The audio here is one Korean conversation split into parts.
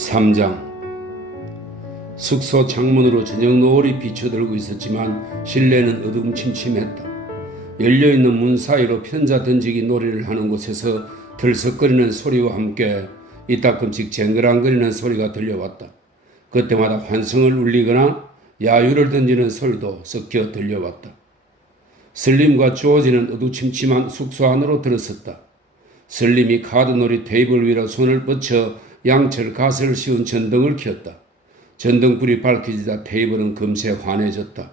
3장. 숙소 창문으로 저녁 노을이 비춰들고 있었지만 실내는 어둠침침했다. 열려있는 문 사이로 편자 던지기 놀이를 하는 곳에서 들썩거리는 소리와 함께 이따금씩 쟁그랑거리는 소리가 들려왔다. 그때마다 환성을 울리거나 야유를 던지는 소리도 섞여 들려왔다. 슬림과 조지는 어두침침한 숙소 안으로 들어섰다. 슬림이 카드놀이 테이블 위로 손을 뻗쳐 양철 가스를 씌운 전등을 켰다. 전등불이 밝혀지자 테이블은 금세 환해졌다.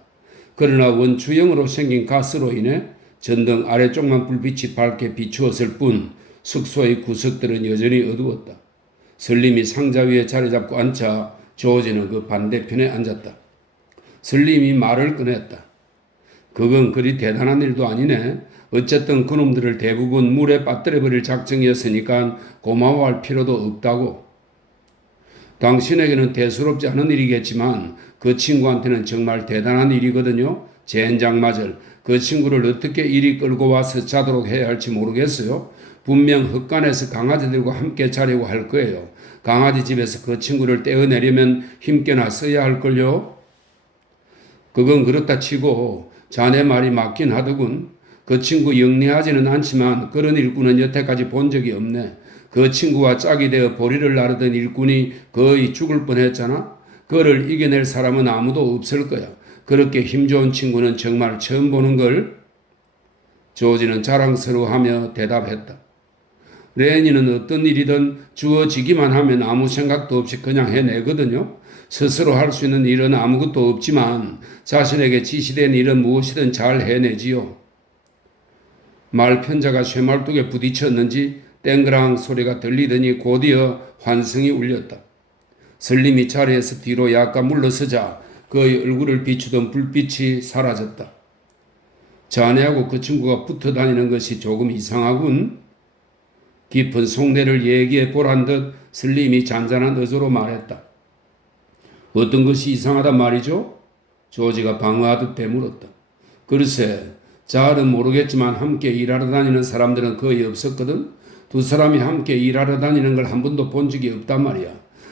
그러나 원추형으로 생긴 가스로 인해 전등 아래쪽만 불빛이 밝게 비추었을 뿐 숙소의 구석들은 여전히 어두웠다. 슬림이 상자 위에 자리 잡고 앉자 조지는 그 반대편에 앉았다. 슬림이 말을 꺼냈다. 그건 그리 대단한 일도 아니네. 어쨌든 그놈들을 대부분 물에 빠뜨려버릴 작정이었으니까 고마워할 필요도 없다고. 당신에게는 대수롭지 않은 일이겠지만 그 친구한테는 정말 대단한 일이거든요. 젠장마절 그 친구를 어떻게 이리 끌고 와서 자도록 해야 할지 모르겠어요. 분명 헛간에서 강아지들과 함께 자려고 할 거예요. 강아지 집에서 그 친구를 떼어내려면 힘께나 써야 할걸요. 그건 그렇다 치고 자네 말이 맞긴 하더군. 그 친구 영리하지는 않지만 그런 일꾼은 여태까지 본 적이 없네. 그 친구와 짝이 되어 보리를 나르던 일꾼이 거의 죽을 뻔했잖아. 그를 이겨낼 사람은 아무도 없을 거야. 그렇게 힘 좋은 친구는 정말 처음 보는 걸. 조지는 자랑스러워하며 대답했다. 레니는 어떤 일이든 주어지기만 하면 아무 생각도 없이 그냥 해내거든요. 스스로 할 수 있는 일은 아무것도 없지만 자신에게 지시된 일은 무엇이든 잘 해내지요. 말편자가 쇠말뚝에 부딪혔는지 땡그랑 소리가 들리더니 곧이어 환성이 울렸다. 슬림이 자리에서 뒤로 약간 물러서자 그의 얼굴을 비추던 불빛이 사라졌다. 자네하고 그 친구가 붙어 다니는 것이 조금 이상하군. 깊은 속내를 얘기해 보란 듯 슬림이 잔잔한 어조로 말했다. 어떤 것이 이상하단 말이죠? 조지가 방어하듯 되물었다. 글쎄, 잘은 모르겠지만 함께 일하러 다니는 사람들은 거의 없었거든. 두 사람이 함께 일하러 다니는 걸 한 번도 본 적이 없단 말이야.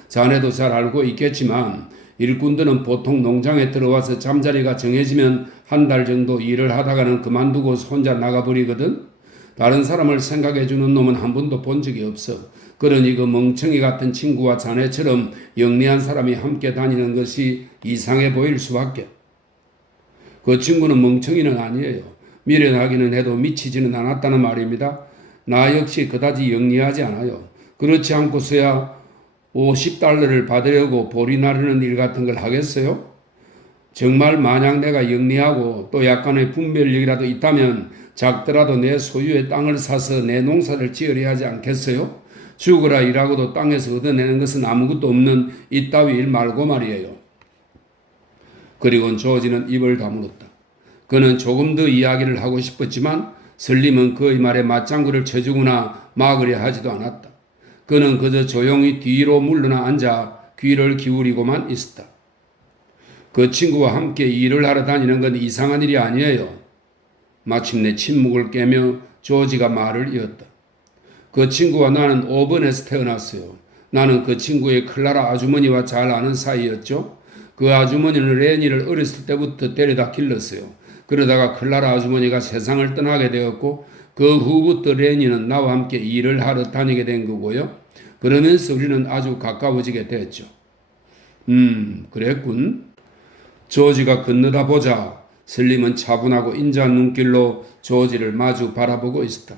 자네도 잘 알고 있겠지만 일꾼들은 보통 농장에 들어와서 잠자리가 정해지면 한 달 정도 일을 하다가는 그만두고 혼자 나가버리거든. 다른 사람을 생각해주는 놈은 한 번도 본 적이 없어. 그러니 그 멍청이 같은 친구와 자네처럼 영리한 사람이 함께 다니는 것이 이상해 보일 수밖에. 그 친구는 멍청이는 아니에요. 미련하기는 해도 미치지는 않았다는 말입니다. 나 역시 그다지 영리하지 않아요. 그렇지 않고서야 $50를 받으려고 보리 나르는 일 같은 걸 하겠어요? 정말 만약 내가 영리하고 또 약간의 분별력이라도 있다면 작더라도 내 소유의 땅을 사서 내 농사를 지으려 하지 않겠어요? 죽으라 일하고도 땅에서 얻어내는 것은 아무것도 없는 이따위 일 말고 말이에요. 그리고 조지는 입을 다물었다. 그는 조금 더 이야기를 하고 싶었지만 슬림은 그의 말에 맞장구를 쳐주거나 막으려 하지도 않았다. 그는 그저 조용히 뒤로 물러나 앉아 귀를 기울이고만 있었다. 그 친구와 함께 일을 하러 다니는 건 이상한 일이 아니에요. 마침내 침묵을 깨며 조지가 말을 이었다. 그 친구와 나는 오번에서 태어났어요. 나는 그 친구의 클라라 아주머니와 잘 아는 사이였죠. 그 아주머니는 레니를 어렸을 때부터 데려다 길렀어요. 그러다가 클라라 아주머니가 세상을 떠나게 되었고 그 후부터 레니는 나와 함께 일을 하러 다니게 된 거고요. 그러면서 우리는 아주 가까워지게 됐죠. 그랬군. 조지가 건너다 보자 슬림은 차분하고 인자한 눈길로 조지를 마주 바라보고 있었다.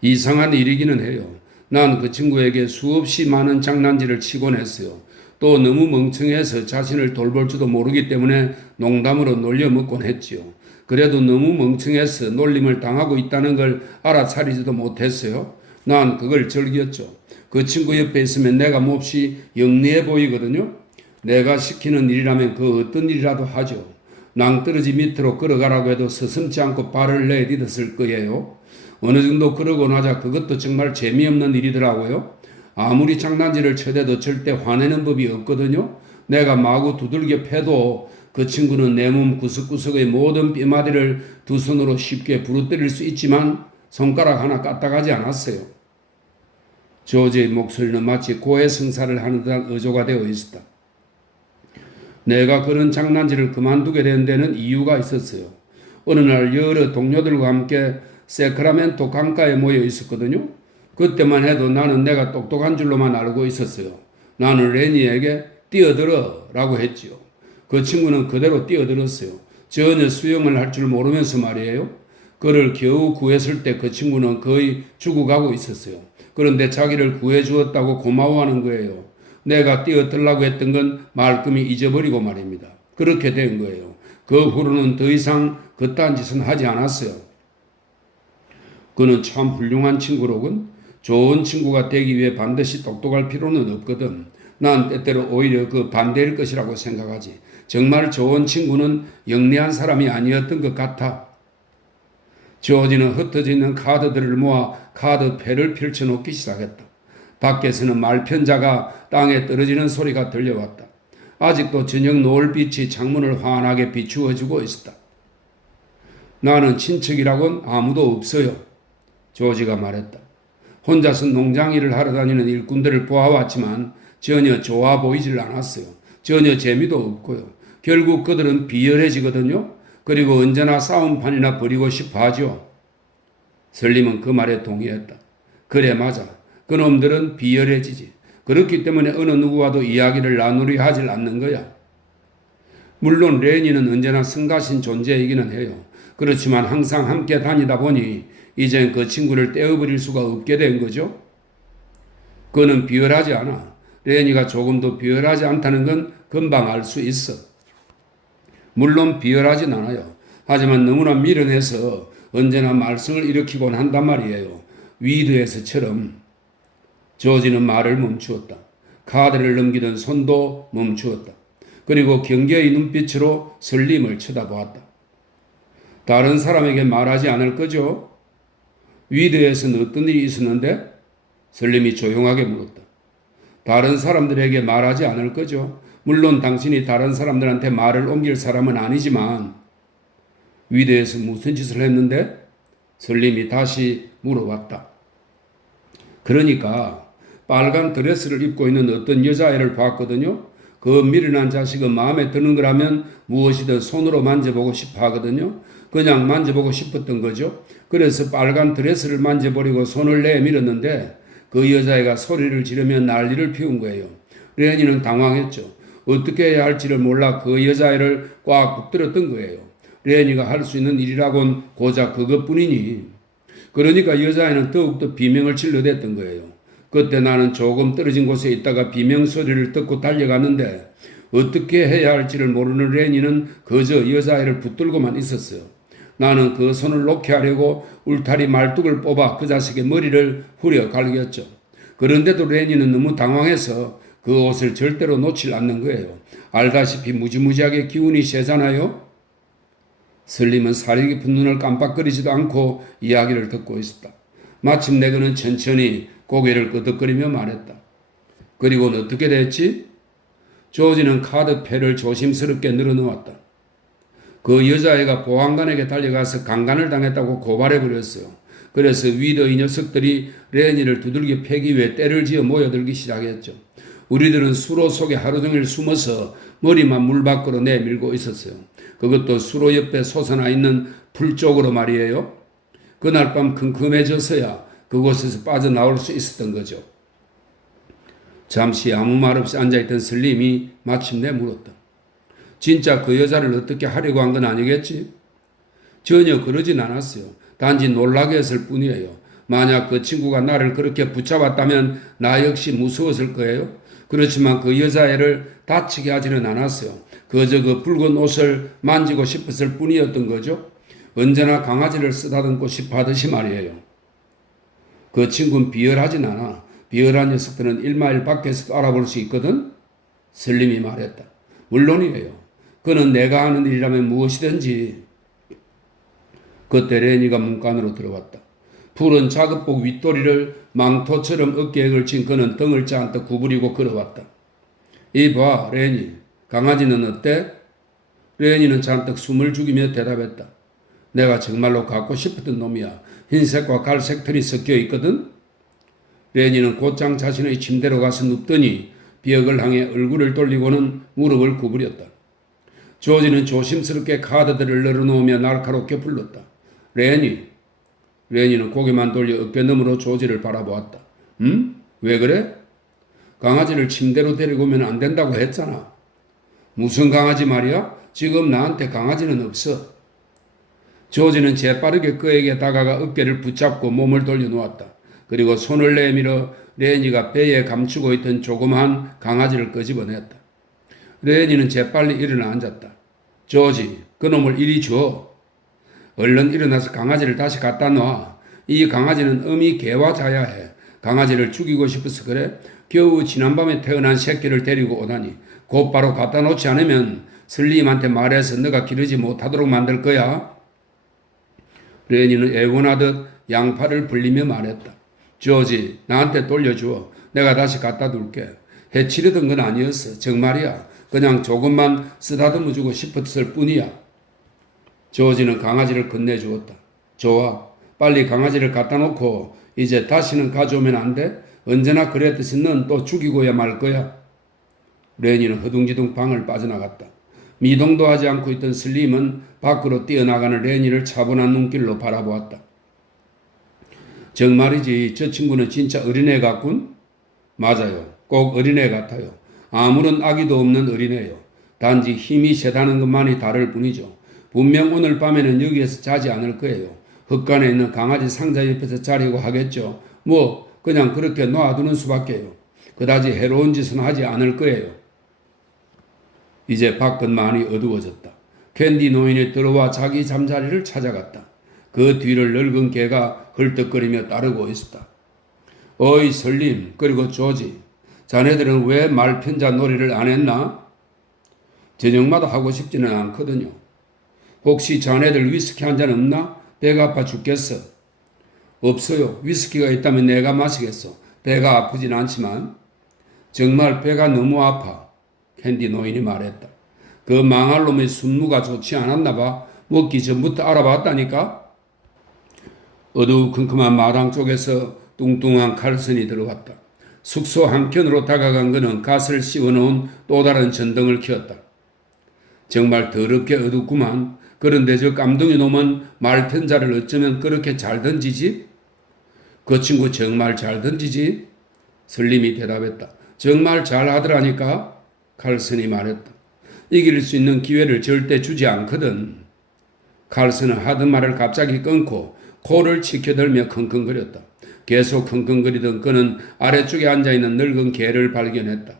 이상한 일이기는 해요. 난 그 친구에게 수없이 많은 장난질을 치곤 했어요. 또 너무 멍청해서 자신을 돌볼 줄도 모르기 때문에 농담으로 놀려먹곤 했지요. 그래도 너무 멍청해서 놀림을 당하고 있다는 걸 알아차리지도 못했어요. 난 그걸 즐겼죠. 그 친구 옆에 있으면 내가 몹시 영리해 보이거든요. 내가 시키는 일이라면 그 어떤 일이라도 하죠. 낭떠러지 밑으로 걸어가라고 해도 서슴지 않고 발을 내딛었을 거예요. 어느 정도 그러고 나자 그것도 정말 재미없는 일이더라고요. 아무리 장난질을 쳐대도 절대 화내는 법이 없거든요. 내가 마구 두들겨 패도 그 친구는 내 몸 구석구석의 모든 뼈마디를 두 손으로 쉽게 부러뜨릴 수 있지만 손가락 하나 까딱하지 않았어요. 조지의 목소리는 마치 고해성사를 하는 듯한 어조가 되어 있었다. 내가 그런 장난질을 그만두게 된 데는 이유가 있었어요. 어느 날 여러 동료들과 함께 세크라멘토 강가에 모여 있었거든요. 그때만 해도 나는 내가 똑똑한 줄로만 알고 있었어요. 나는 레니에게 뛰어들어 라고 했지요. 그 친구는 그대로 뛰어들었어요. 전혀 수영을 할 줄 모르면서 말이에요. 그를 겨우 구했을 때 그 친구는 거의 죽어가고 있었어요. 그런데 자기를 구해주었다고 고마워하는 거예요. 내가 뛰어들라고 했던 건 말끔히 잊어버리고 말입니다. 그렇게 된 거예요. 그 후로는 더 이상 그딴 짓은 하지 않았어요. 그는 참 훌륭한 친구로군. 좋은 친구가 되기 위해 반드시 똑똑할 필요는 없거든. 난 때때로 오히려 그 반대일 것이라고 생각하지. 정말 좋은 친구는 영리한 사람이 아니었던 것 같아. 조지는 흩어져 있는 카드들을 모아 카드 패를 펼쳐놓기 시작했다. 밖에서는 말편자가 땅에 떨어지는 소리가 들려왔다. 아직도 저녁 노을빛이 창문을 환하게 비추어주고 있었다. 나는 친척이라곤 아무도 없어요. 조지가 말했다. 혼자서 농장 일을 하러 다니는 일꾼들을 보아왔지만 전혀 좋아 보이질 않았어요. 전혀 재미도 없고요. 결국 그들은 비열해지거든요. 그리고 언제나 싸움판이나 벌이고 싶어 하죠. 설림은 그 말에 동의했다. 그래 맞아. 그놈들은 비열해지지. 그렇기 때문에 어느 누구와도 이야기를 나누려 하질 않는 거야. 물론 레니는 언제나 성가신 존재이기는 해요. 그렇지만 항상 함께 다니다 보니 이젠 그 친구를 떼어버릴 수가 없게 된 거죠. 그는 비열하지 않아. 레니가 조금도 비열하지 않다는 건 금방 알 수 있어. 물론 비열하진 않아요. 하지만 너무나 미련해서 언제나 말썽을 일으키곤 한단 말이에요. 위드에서처럼. 조지는 말을 멈추었다. 카드를 넘기던 손도 멈추었다. 그리고 경계의 눈빛으로 설림을 쳐다보았다. 다른 사람에게 말하지 않을 거죠? 위드에서는 어떤 일이 있었는데? 설림이 조용하게 물었다. 다른 사람들에게 말하지 않을 거죠? 물론 당신이 다른 사람들한테 말을 옮길 사람은 아니지만 위대에서 무슨 짓을 했는데? 설림이 다시 물어봤다. 그러니까 빨간 드레스를 입고 있는 어떤 여자애를 봤거든요. 그 미련한 자식은 마음에 드는 거라면 무엇이든 손으로 만져보고 싶어 하거든요. 그냥 만져보고 싶었던 거죠. 그래서 빨간 드레스를 만져버리고 손을 내밀었는데 그 여자애가 소리를 지르며 난리를 피운 거예요. 레니는 당황했죠. 어떻게 해야 할지를 몰라 그 여자애를 꽉 붙들었던 거예요. 레니가 할 수 있는 일이라곤 고작 그것뿐이니. 그러니까 여자애는 더욱더 비명을 질러댔던 거예요. 그때 나는 조금 떨어진 곳에 있다가 비명 소리를 듣고 달려갔는데 어떻게 해야 할지를 모르는 레니는 그저 여자애를 붙들고만 있었어요. 나는 그 손을 놓게 하려고 울타리 말뚝을 뽑아 그 자식의 머리를 후려 갈겼죠. 그런데도 레니는 너무 당황해서 그 옷을 절대로 놓질 않는 거예요. 알다시피 무지무지하게 기운이 세잖아요. 설림은 살이 깊은 눈을 깜빡거리지도 않고 이야기를 듣고 있었다. 마침내 그는 천천히 고개를 끄덕거리며 말했다. 그리고는 어떻게 됐지? 조지는 카드 패를 조심스럽게 늘어놓았다. 그 여자애가 보안관에게 달려가서 강간을 당했다고 고발해버렸어요. 그래서 위더 이 녀석들이 레니를 두들겨 패기 위해 떼를 지어 모여들기 시작했죠. 우리들은 수로 속에 하루 종일 숨어서 머리만 물 밖으로 내밀고 있었어요. 그것도 수로 옆에 솟아나 있는 풀 쪽으로 말이에요. 그날 밤 컴컴해져서야 그곳에서 빠져나올 수 있었던 거죠. 잠시 아무 말 없이 앉아있던 설림이 마침내 물었다. 진짜 그 여자를 어떻게 하려고 한 건 아니겠지? 전혀 그러진 않았어요. 단지 놀라게 했을 뿐이에요. 만약 그 친구가 나를 그렇게 붙잡았다면 나 역시 무서웠을 거예요. 그렇지만 그 여자애를 다치게 하지는 않았어요. 그저 그 붉은 옷을 만지고 싶었을 뿐이었던 거죠. 언제나 강아지를 쓰다듬고 싶어 하듯이 말이에요. 그 친구는 비열하진 않아. 비열한 녀석들은 일마일 밖에서도 알아볼 수 있거든. 설림이 말했다. 물론이에요. 그는 내가 하는 일이라면 무엇이든지. 그때 레니가 문간으로 들어왔다. 푸른 작업복 윗도리를 망토처럼 어깨에 걸친 그는 등을 잔뜩 구부리고 걸어왔다. 이봐 레니, 강아지는 어때? 레니는 잔뜩 숨을 죽이며 대답했다. 내가 정말로 갖고 싶었던 놈이야. 흰색과 갈색 털이 섞여 있거든. 레니는 곧장 자신의 침대로 가서 눕더니 벽을 향해 얼굴을 돌리고는 무릎을 구부렸다. 조지는 조심스럽게 카드들을 널어놓으며 날카롭게 불렀다. 레니. 레니는 고개만 돌려 어깨너머로 조지를 바라보았다. 왜 그래? 강아지를 침대로 데리고 오면 안 된다고 했잖아. 무슨 강아지 말이야? 지금 나한테 강아지는 없어. 조지는 재빠르게 그에게 다가가 어깨를 붙잡고 몸을 돌려놓았다. 그리고 손을 내밀어 레니가 배에 감추고 있던 조그마한 강아지를 끄집어냈다. 레니는 재빨리 일어나 앉았다. 조지, 그놈을 이리 줘. 얼른 일어나서 강아지를 다시 갖다 놔. 이 강아지는 어미 개와 자야 해. 강아지를 죽이고 싶어서 그래? 겨우 지난밤에 태어난 새끼를 데리고 오다니. 곧바로 갖다 놓지 않으면 슬림한테 말해서 너가 기르지 못하도록 만들 거야. 레니는 애원하듯 양팔을 벌리며 말했다. 조지, 나한테 돌려주어. 내가 다시 갖다 둘게. 해치려던 건 아니었어. 정말이야. 그냥 조금만 쓰다듬어 주고 싶었을 뿐이야. 조지는 강아지를 건네주었다. 좋아. 빨리 강아지를 갖다 놓고 이제 다시는 가져오면 안 돼? 언제나 그랬듯이 넌 또 죽이고야 말 거야. 레니는 허둥지둥 방을 빠져나갔다. 미동도 하지 않고 있던 슬림은 밖으로 뛰어나가는 레니를 차분한 눈길로 바라보았다. 정말이지 저 친구는 진짜 어린애 같군? 맞아요. 꼭 어린애 같아요. 아무런 악의도 없는 어린애요. 단지 힘이 세다는 것만이 다를 뿐이죠. 분명 오늘 밤에는 여기에서 자지 않을 거예요. 흙간에 있는 강아지 상자 옆에서 자려고 하겠죠. 뭐 그냥 그렇게 놔두는 수밖에요. 그다지 해로운 짓은 하지 않을 거예요. 이제 밖은 많이 어두워졌다. 캔디 노인이 들어와 자기 잠자리를 찾아갔다. 그 뒤를 늙은 개가 헐떡거리며 따르고 있었다. 어이 설림 그리고 조지, 자네들은 왜 말편자 놀이를 안 했나? 저녁마다 하고 싶지는 않거든요. 혹시 자네들 위스키 한 잔 없나? 배가 아파 죽겠어. 없어요. 위스키가 있다면 내가 마시겠어. 배가 아프진 않지만. 정말 배가 너무 아파. 캔디 노인이 말했다. 그 망할 놈의 순무가 좋지 않았나 봐. 먹기 전부터 알아봤다니까. 어두컴컴한 마당 쪽에서 뚱뚱한 칼슨이 들어왔다. 숙소 한켠으로 다가간 그는 가스를 씌워놓은 또 다른 전등을 켜었다. 정말 더럽게 어둡구만. 그런데 저 깜둥이 놈은 말편자를 어쩌면 그렇게 잘 던지지? 그 친구 정말 잘 던지지? 설림이 대답했다. 정말 잘 하더라니까? 칼슨이 말했다. 이길 수 있는 기회를 절대 주지 않거든. 칼슨은 하던 말을 갑자기 끊고 코를 치켜들며 킁킁거렸다. 계속 킁킁거리던 그는 아래쪽에 앉아있는 늙은 개를 발견했다.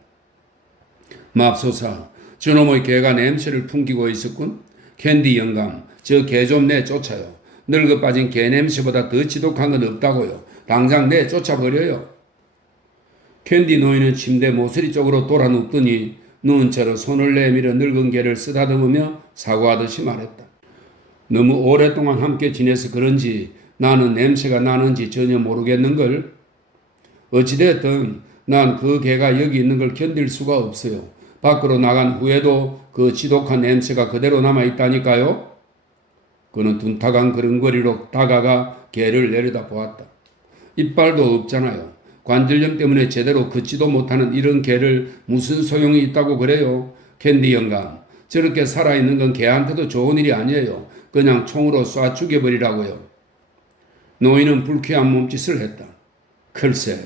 맙소사, 저놈의 개가 냄새를 풍기고 있었군. 캔디 영감, 저 개 좀 내쫓아요. 늙어 빠진 개 냄새보다 더 지독한 건 없다고요. 당장 내쫓아버려요. 캔디 노인은 침대 모서리 쪽으로 돌아 눕더니 누운 채로 손을 내밀어 늙은 개를 쓰다듬으며 사과하듯이 말했다. 너무 오랫동안 함께 지내서 그런지 나는 냄새가 나는지 전혀 모르겠는걸. 어찌됐든 난 그 개가 여기 있는 걸 견딜 수가 없어요. 밖으로 나간 후에도 그 지독한 냄새가 그대로 남아있다니까요. 그는 둔탁한 그릉거리로 다가가 개를 내려다 보았다. 이빨도 없잖아요. 관절염 때문에 제대로 걷지도 못하는 이런 개를 무슨 소용이 있다고 그래요. 캔디 영감, 저렇게 살아있는 건 개한테도 좋은 일이 아니에요. 그냥 총으로 쏴 죽여버리라고요. 노인은 불쾌한 몸짓을 했다. 글쎄,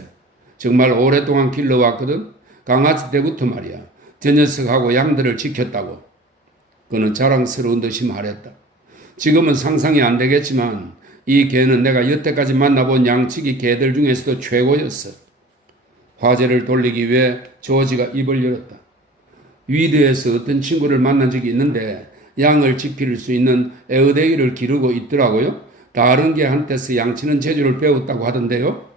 정말 오랫동안 길러왔거든. 강아지 때부터 말이야. 저 녀석하고 양들을 지켰다고. 그는 자랑스러운 듯이 말했다. 지금은 상상이 안 되겠지만 이 개는 내가 여태까지 만나본 양치기 개들 중에서도 최고였어. 화제를 돌리기 위해 조지가 입을 열었다. 위드에서 어떤 친구를 만난 적이 있는데 양을 지킬 수 있는 에어데이를 기르고 있더라고요. 다른 개한테서 양치는 재주를 배웠다고 하던데요.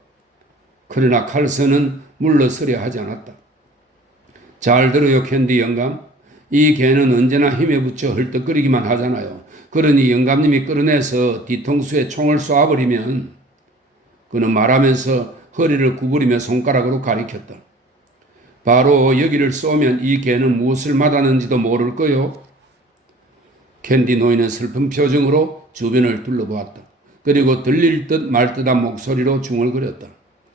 그러나 칼슨은 물러서려 하지 않았다. 잘 들어요, 캔디 영감. 이 개는 언제나 힘에 붙여 헐떡거리기만 하잖아요. 그러니 영감님이 끌어내서 뒤통수에 총을 쏴버리면. 그는 말하면서 허리를 구부리며 손가락으로 가리켰다. 바로 여기를 쏘면 이 개는 무엇을 맞았는지도 모를 거요. 캔디 노인은 슬픈 표정으로 주변을 둘러보았다. 그리고 들릴 듯 말 듯한 목소리로 중얼거렸다.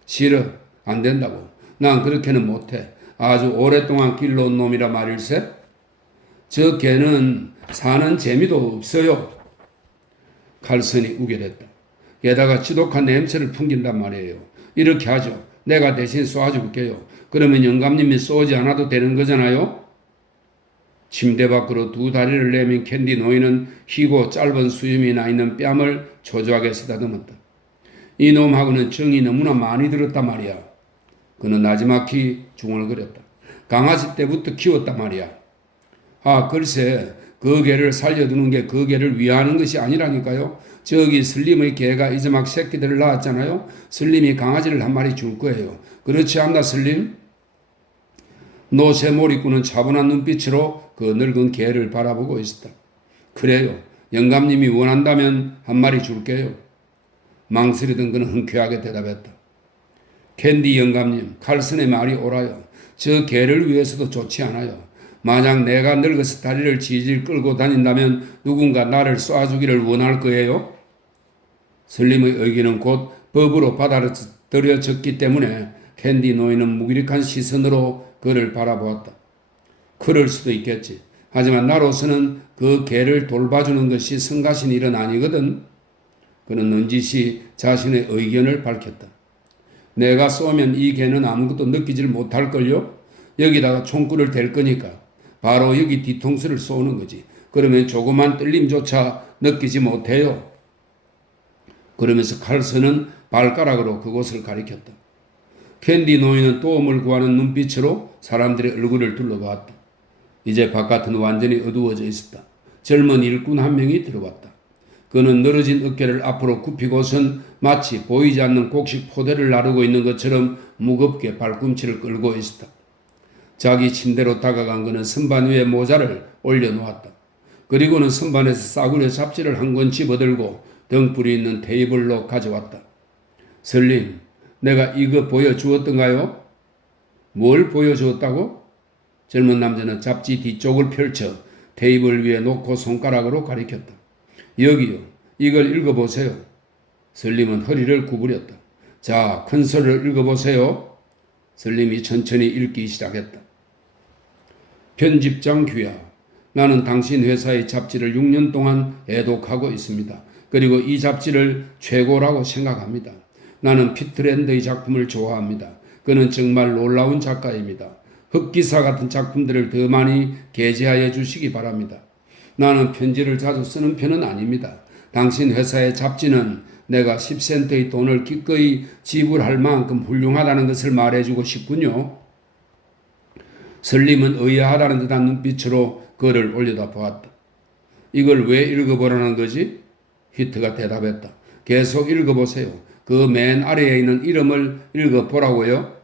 싫어. 안 된다고. 난 그렇게는 못해. 아주 오랫동안 길러온 놈이라 말일세. 저 개는 사는 재미도 없어요. 칼슨이 우겨댔다. 게다가 지독한 냄새를 풍긴단 말이에요. 이렇게 하죠. 내가 대신 쏴줄게요. 그러면 영감님이 쏘지 않아도 되는 거잖아요. 침대 밖으로 두 다리를 내민 캔디 노인은 희고 짧은 수염이 나 있는 뺨을 초조하게 쓰다듬었다. 이놈하고는 정이 너무나 많이 들었단 말이야. 그는 나지막히 중얼거렸다. 강아지 때부터 키웠단 말이야. 아, 글쎄, 그 개를 살려두는 게 그 개를 위하는 것이 아니라니까요. 저기 슬림의 개가 이제 막 새끼들을 낳았잖아요. 슬림이 강아지를 한 마리 줄 거예요. 그렇지 않나, 슬림? 노새 몰입꾼은 차분한 눈빛으로 그 늙은 개를 바라보고 있었다. 그래요. 영감님이 원한다면 한 마리 줄게요. 망설이던 그는 흔쾌하게 대답했다. 캔디 영감님, 칼슨의 말이 옳아요. 저 개를 위해서도 좋지 않아요. 만약 내가 늙어서 다리를 질질 끌고 다닌다면 누군가 나를 쏴주기를 원할 거예요? 슬림의 의견은 곧 법으로 받아들여졌기 때문에 캔디 노인은 무기력한 시선으로 그를 바라보았다. 그럴 수도 있겠지. 하지만 나로서는 그 개를 돌봐주는 것이 성가신 일은 아니거든. 그는 넌지시 자신의 의견을 밝혔다. 내가 쏘면 이 개는 아무것도 느끼질 못할걸요? 여기다가 총구를 댈 거니까 바로 여기 뒤통수를 쏘는 거지. 그러면 조그만 떨림조차 느끼지 못해요. 그러면서 칼슨은 발가락으로 그곳을 가리켰다. 캔디 노인은 도움을 구하는 눈빛으로 사람들의 얼굴을 둘러보았다. 이제 바깥은 완전히 어두워져 있었다. 젊은 일꾼 한 명이 들어왔다. 그는 늘어진 어깨를 앞으로 굽히고선 마치 보이지 않는 곡식 포대를 나르고 있는 것처럼 무겁게 발꿈치를 끌고 있었다. 자기 침대로 다가간 그는 선반 위에 모자를 올려놓았다. 그리고는 선반에서 싸구려 잡지를 한 권 집어들고 등불이 있는 테이블로 가져왔다. 슬림, 내가 이거 보여주었던가요? 뭘 보여주었다고? 젊은 남자는 잡지 뒤쪽을 펼쳐 테이블 위에 놓고 손가락으로 가리켰다. 여기요. 이걸 읽어보세요. 슬림은 허리를 구부렸다. 자, 큰 소리로 읽어보세요. 슬림이 천천히 읽기 시작했다. 편집장 귀야, 나는 당신 회사의 잡지를 6년 동안 애독하고 있습니다. 그리고 이 잡지를 최고라고 생각합니다. 나는 피트랜드의 작품을 좋아합니다. 그는 정말 놀라운 작가입니다. 흑기사 같은 작품들을 더 많이 게재하여 주시기 바랍니다. 나는 편지를 자주 쓰는 편은 아닙니다. 당신 회사의 잡지는 내가 10센트의 돈을 기꺼이 지불할 만큼 훌륭하다는 것을 말해주고 싶군요. 슬림은 의아하다는 듯한 눈빛으로 그를 올려다 보았다. 이걸 왜 읽어보라는 거지? 히트가 대답했다. 계속 읽어보세요. 그 맨 아래에 있는 이름을 읽어보라고요.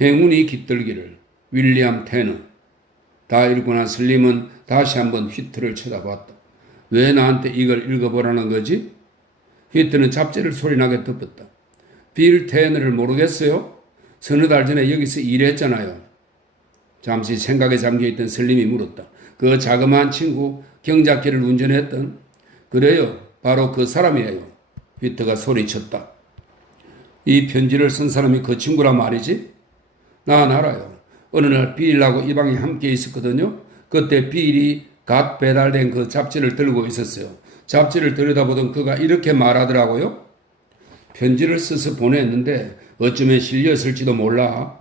행운이 깃들기를. 윌리엄 테너. 다 읽고 난 슬림은 다시 한번 히트를 쳐다보았다. 왜 나한테 이걸 읽어보라는 거지? 히트는 잡지를 소리나게 덮었다. 빌 테너를 모르겠어요? 서너 달 전에 여기서 일했잖아요. 잠시 생각에 잠겨있던 슬림이 물었다. 그 자그마한 친구 경작기를 운전했던? 그래요. 바로 그 사람이에요. 히트가 소리쳤다. 이 편지를 쓴 사람이 그 친구란 말이지? 난 알아요. 어느 날 빌하고 이 방에 함께 있었거든요. 그때 빌이 갓 배달된 그 잡지를 들고 있었어요. 잡지를 들여다보던 그가 이렇게 말하더라고요. 편지를 써서 보냈는데 어쩌면 실렸을지도 몰라.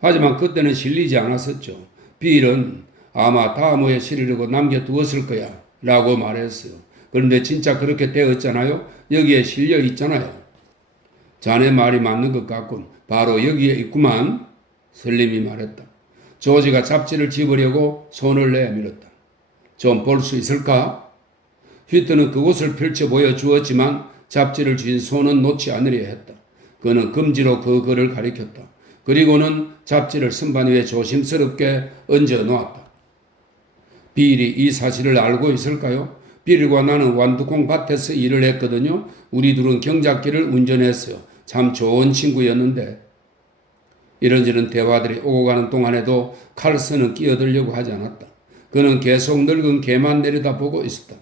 하지만 그때는 실리지 않았었죠. 빌은 아마 다음 후에 실으려고 남겨두었을 거야 라고 말했어요. 그런데 진짜 그렇게 되었잖아요. 여기에 실려 있잖아요. 자네 말이 맞는 것 같군. 바로 여기에 있구만. 슬림이 말했다. 조지가 잡지를 집으려고 손을 내밀었다. 좀 볼 수 있을까? 휘트는 그곳을 펼쳐 보여주었지만 잡지를 쥔 손은 놓지 않으려 했다. 그는 금지로 그 글을 가리켰다. 그리고는 잡지를 선반 위에 조심스럽게 얹어 놓았다. 빌이 이 사실을 알고 있을까요? 빌과 나는 완두콩 밭에서 일을 했거든요. 우리 둘은 경작기를 운전했어요. 참 좋은 친구였는데. 이런저런 대화들이 오고 가는 동안에도 칼슨은 끼어들려고 하지 않았다. 그는 계속 늙은 개만 내려다보고 있었다.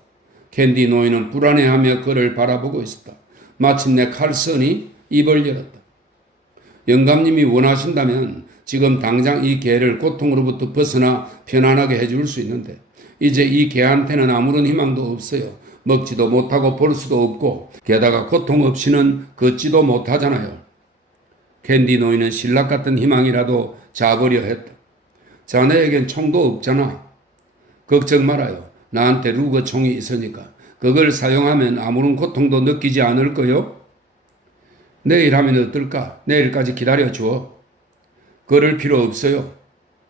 캔디 노인은 불안해하며 그를 바라보고 있었다. 마침내 칼슨이 입을 열었다. 영감님이 원하신다면 지금 당장 이 개를 고통으로부터 벗어나 편안하게 해줄 수 있는데 이제 이 개한테는 아무런 희망도 없어요. 먹지도 못하고 볼 수도 없고 게다가 고통 없이는 걷지도 못하잖아요. 캔디 노인은 신락 같은 희망이라도 잡으려 했다. 자네에겐 총도 없잖아. 걱정 말아요. 나한테 루거 총이 있으니까 그걸 사용하면 아무런 고통도 느끼지 않을 거요. 내일 하면 어떨까? 내일까지 기다려줘. 그럴 필요 없어요.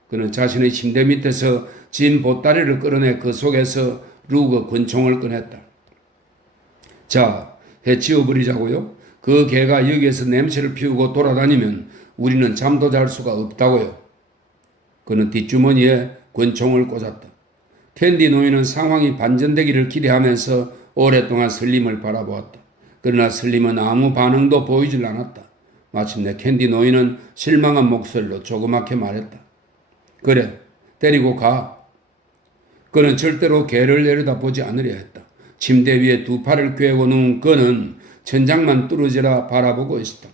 그는 자신의 침대 밑에서 진 보따리를 끌어내 그 속에서 루거 권총을 꺼냈다. 자, 해치워버리자고요? 그 개가 여기에서 냄새를 피우고 돌아다니면 우리는 잠도 잘 수가 없다고요. 그는 뒷주머니에 권총을 꽂았다. 캔디 노인은 상황이 반전되기를 기대하면서 오랫동안 슬림을 바라보았다. 그러나 슬림은 아무 반응도 보이질 않았다. 마침내 캔디 노인은 실망한 목소리로 조그맣게 말했다. 그래, 데리고 가. 그는 절대로 개를 내려다보지 않으려 했다. 침대 위에 두 팔을 꿰고 누운 그는 천장만 뚫어져라 바라보고 있었다.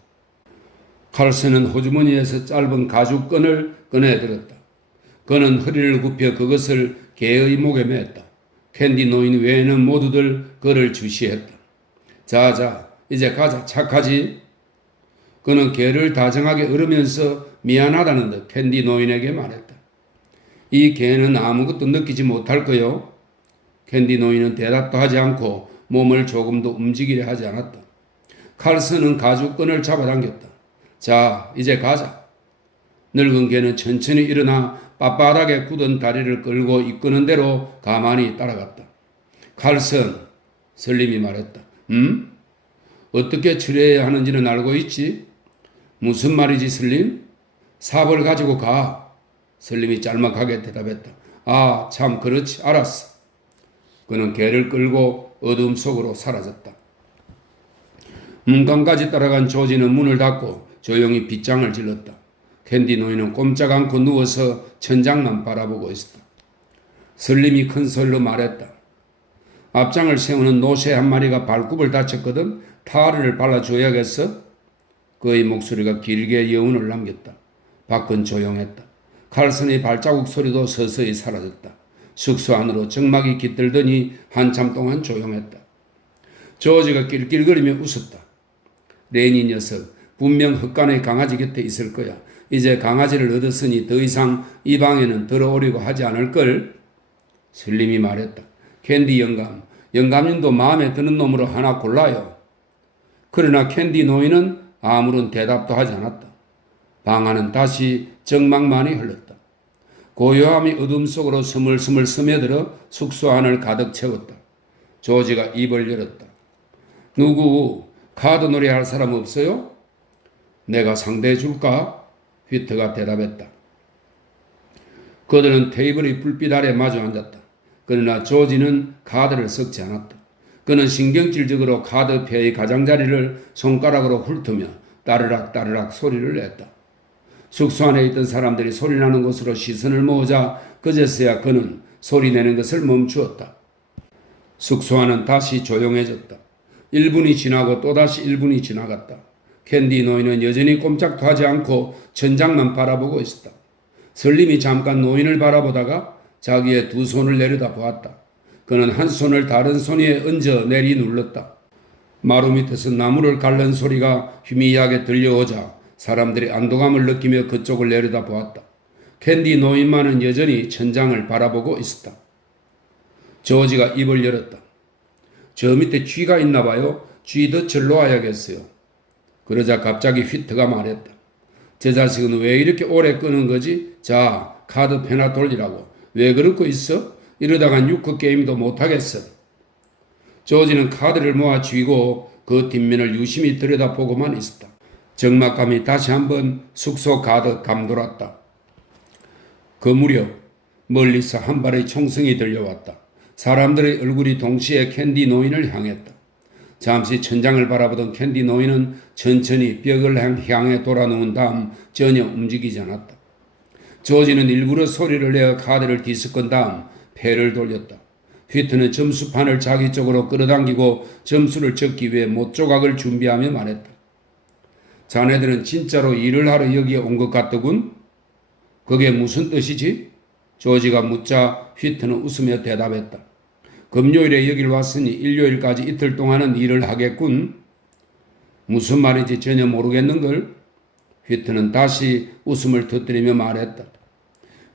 칼슨은 호주머니에서 짧은 가죽끈을 꺼내들었다. 그는 허리를 굽혀 그것을 개의 목에 맸다. 캔디 노인 외에는 모두들 그를 주시했다. 자자, 이제 가자. 착하지? 그는 개를 다정하게 으르면서 미안하다는 듯 캔디 노인에게 말했다. 이 개는 아무것도 느끼지 못할 거요. 캔디 노인은 대답도 하지 않고 몸을 조금도 움직이려 하지 않았다. 칼슨은 가죽끈을 잡아당겼다. 자, 이제 가자. 늙은 개는 천천히 일어나 빳빳하게 굳은 다리를 끌고 이끄는 대로 가만히 따라갔다. 칼슨, 설림이 말했다. 어떻게 처리해야 하는지는 알고 있지? 무슨 말이지, 설림? 삽을 가지고 가. 설림이 짤막하게 대답했다. 아, 참 그렇지. 알았어. 그는 개를 끌고 어둠 속으로 사라졌다. 문간까지 따라간 조지는 문을 닫고 조용히 빗장을 질렀다. 캔디 노인은 꼼짝 않고 누워서 천장만 바라보고 있었다. 설림이 큰 소리로 말했다. 앞장을 세우는 노새 한 마리가 발굽을 다쳤거든. 타르를 발라줘야겠어? 그의 목소리가 길게 여운을 남겼다. 밖은 조용했다. 칼슨의 발자국 소리도 서서히 사라졌다. 숙소 안으로 정막이 깃들더니 한참 동안 조용했다. 조지가 낄낄거리며 웃었다. 레니 녀석, 분명 헛간의 강아지 곁에 있을 거야. 이제 강아지를 얻었으니 더 이상 이 방에는 들어오려고 하지 않을걸? 슬림이 말했다. 캔디 영감님도 마음에 드는 놈으로 하나 골라요. 그러나 캔디 노인은 아무런 대답도 하지 않았다. 방 안은 다시 정막만이 흘렀다. 고요함이 어둠 속으로 스물스물 스며들어 숙소 안을 가득 채웠다. 조지가 입을 열었다. 누구 카드 놀이 할 사람 없어요? 내가 상대해 줄까? 휘트가 대답했다. 그들은 테이블의 불빛 아래 마주 앉았다. 그러나 조지는 카드를 섞지 않았다. 그는 신경질적으로 카드패의 가장자리를 손가락으로 훑으며 따르락 따르락 소리를 냈다. 숙소 안에 있던 사람들이 소리나는 곳으로 시선을 모으자 그제서야 그는 소리내는 것을 멈추었다. 숙소 안은 다시 조용해졌다. 1분이 지나고 또다시 1분이 지나갔다. 캔디 노인은 여전히 꼼짝도 하지 않고 천장만 바라보고 있었다. 설림이 잠깐 노인을 바라보다가 자기의 두 손을 내려다 보았다. 그는 한 손을 다른 손 위에 얹어 내리 눌렀다. 마루 밑에서 나무를 갉는 소리가 희미하게 들려오자 사람들이 안도감을 느끼며 그쪽을 내려다 보았다. 캔디 노인만은 여전히 천장을 바라보고 있었다. 조지가 입을 열었다. 저 밑에 쥐가 있나 봐요. 쥐 덫을 놓아야겠어요. 그러자 갑자기 휘트가 말했다. 저 자식은 왜 이렇게 오래 끄는 거지? 자, 카드 패나 돌리라고. 왜 그러고 있어? 이러다간 유크 게임도 못하겠어. 조지는 카드를 모아 쥐고 그 뒷면을 유심히 들여다보고만 있었다. 적막감이 다시 한번 숙소 가득 감돌았다. 그 무렵 멀리서 한 발의 총성이 들려왔다. 사람들의 얼굴이 동시에 캔디 노인을 향했다. 잠시 천장을 바라보던 캔디 노인은 천천히 벽을 향해 돌아누운 다음 전혀 움직이지 않았다. 조지는 일부러 소리를 내어 카드를 뒤섞은 다음 패를 돌렸다. 휘트는 점수판을 자기 쪽으로 끌어당기고 점수를 적기 위해 못조각을 준비하며 말했다. 자네들은 진짜로 일을 하러 여기에 온 것 같더군. 그게 무슨 뜻이지? 조지가 묻자 휘트는 웃으며 대답했다. 금요일에 여길 왔으니 일요일까지 이틀 동안은 일을 하겠군. 무슨 말인지 전혀 모르겠는걸? 휘트는 다시 웃음을 터뜨리며 말했다.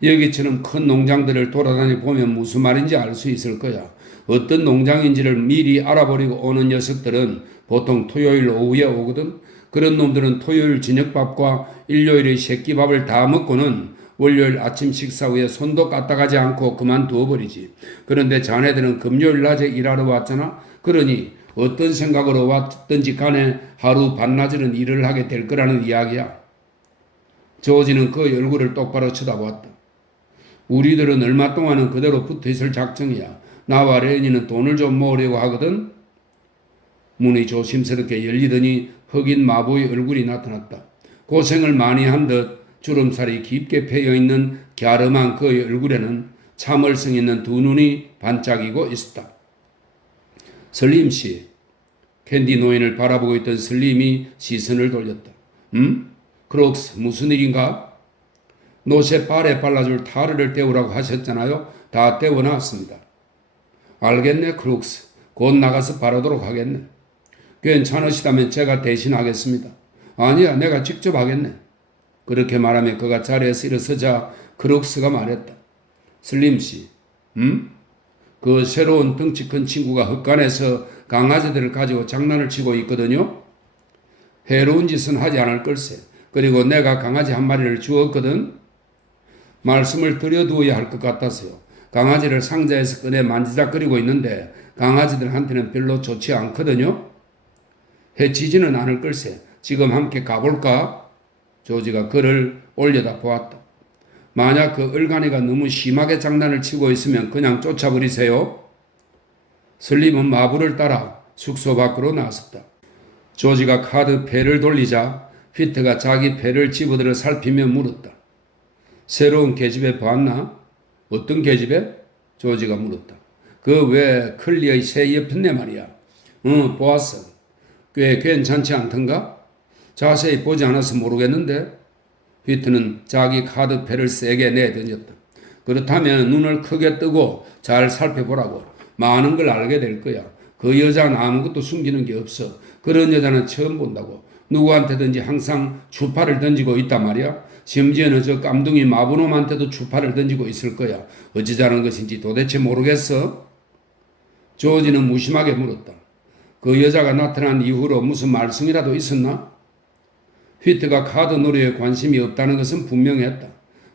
여기처럼 큰 농장들을 돌아다니 보면 무슨 말인지 알 수 있을 거야. 어떤 농장인지를 미리 알아버리고 오는 녀석들은 보통 토요일 오후에 오거든. 그런 놈들은 토요일 저녁밥과 일요일의 새끼밥을 다 먹고는 월요일 아침 식사 후에 손도 까딱하지 않고 그만두어 버리지. 그런데 자네들은 금요일 낮에 일하러 왔잖아. 그러니 어떤 생각으로 왔든지 간에 하루 반나절은 일을 하게 될 거라는 이야기야. 조지는 그 얼굴을 똑바로 쳐다보았다. 우리들은 얼마 동안은 그대로 붙어있을 작정이야. 나와 레니는 돈을 좀 모으려고 하거든. 문이 조심스럽게 열리더니 흑인 마부의 얼굴이 나타났다. 고생을 많이 한 듯 주름살이 깊게 패여있는 갸름한 그의 얼굴에는 참을성 있는 두 눈이 반짝이고 있었다. 슬림씨. 캔디 노인을 바라보고 있던 슬림이 시선을 돌렸다. 크록스, 무슨 일인가? 노새 발에 발라줄 타르를 떼우라고 하셨잖아요. 다 떼워놨습니다. 알겠네, 크록스. 곧 나가서 바르도록 하겠네. 괜찮으시다면 제가 대신하겠습니다. 아니야, 내가 직접 하겠네. 그렇게 말하며 그가 자리에서 일어서자 크록스가 말했다. 슬림씨, 그 새로운 덩치 큰 친구가 헛간에서 강아지들을 가지고 장난을 치고 있거든요. 해로운 짓은 하지 않을 걸세. 그리고 내가 강아지 한 마리를 주었거든. 말씀을 드려두어야 할 것 같아서요. 강아지를 상자에서 꺼내 만지작거리고 있는데 강아지들한테는 별로 좋지 않거든요. 해치지는 않을 걸세. 지금 함께 가볼까? 조지가 그를 올려다 보았다. 만약 그 얼간이가 너무 심하게 장난을 치고 있으면 그냥 쫓아버리세요. 슬림은 마부를 따라 숙소 밖으로 나섰다. 조지가 카드 패를 돌리자 휘트가 자기 패를 집어들어 살피며 물었다. 새로운 계집애 보았나? 어떤 계집애? 조지가 물었다. 그 왜 클리어의 새 예쁜네 말이야. 보았어. 꽤 괜찮지 않던가? 자세히 보지 않아서 모르겠는데. 휘트는 자기 카드 패를 세게 내던졌다. 그렇다면 눈을 크게 뜨고 잘 살펴보라고. 많은 걸 알게 될 거야. 그 여자는 아무것도 숨기는 게 없어. 그런 여자는 처음 본다고. 누구한테든지 항상 주파를 던지고 있단 말이야. 심지어는 저 깜둥이 마부놈한테도 주파를 던지고 있을 거야. 어찌자는 것인지 도대체 모르겠어? 조지는 무심하게 물었다. 그 여자가 나타난 이후로 무슨 말썽이라도 있었나? 휘트가 카드 놀이에 관심이 없다는 것은 분명했다.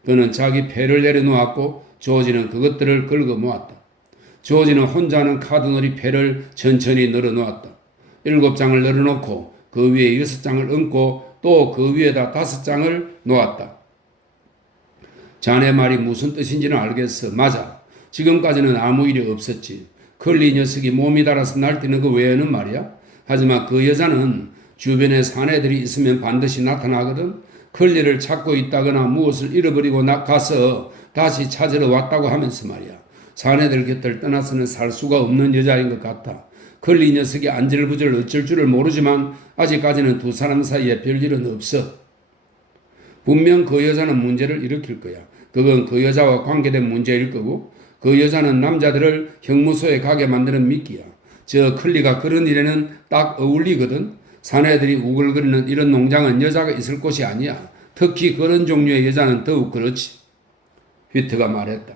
그는 자기 패를 내려놓았고 조지는 그것들을 긁어 모았다. 조지는 혼자 하는 카드놀이 패를 천천히 늘어놓았다. 7장을 늘어놓고 그 위에 6장을 얹고 또 그 위에다 5장을 놓았다. 자네 말이 무슨 뜻인지는 알겠어. 맞아. 지금까지는 아무 일이 없었지. 클리 녀석이 몸이 달아서 날뛰는 그 외에는 말이야. 하지만 그 여자는 주변에 사내들이 있으면 반드시 나타나거든. 클리를 찾고 있다거나 무엇을 잃어버리고 가서 다시 찾으러 왔다고 하면서 말이야. 사내들 곁을 떠나서는 살 수가 없는 여자인 것 같아. 클리 녀석이 안절부절 어쩔 줄을 모르지만 아직까지는 두 사람 사이에 별일은 없어. 분명 그 여자는 문제를 일으킬 거야. 그건 그 여자와 관계된 문제일 거고 그 여자는 남자들을 형무소에 가게 만드는 미끼야. 저 클리가 그런 일에는 딱 어울리거든. 사내들이 우글거리는 이런 농장은 여자가 있을 곳이 아니야. 특히 그런 종류의 여자는 더욱 그렇지. 휘트가 말했다.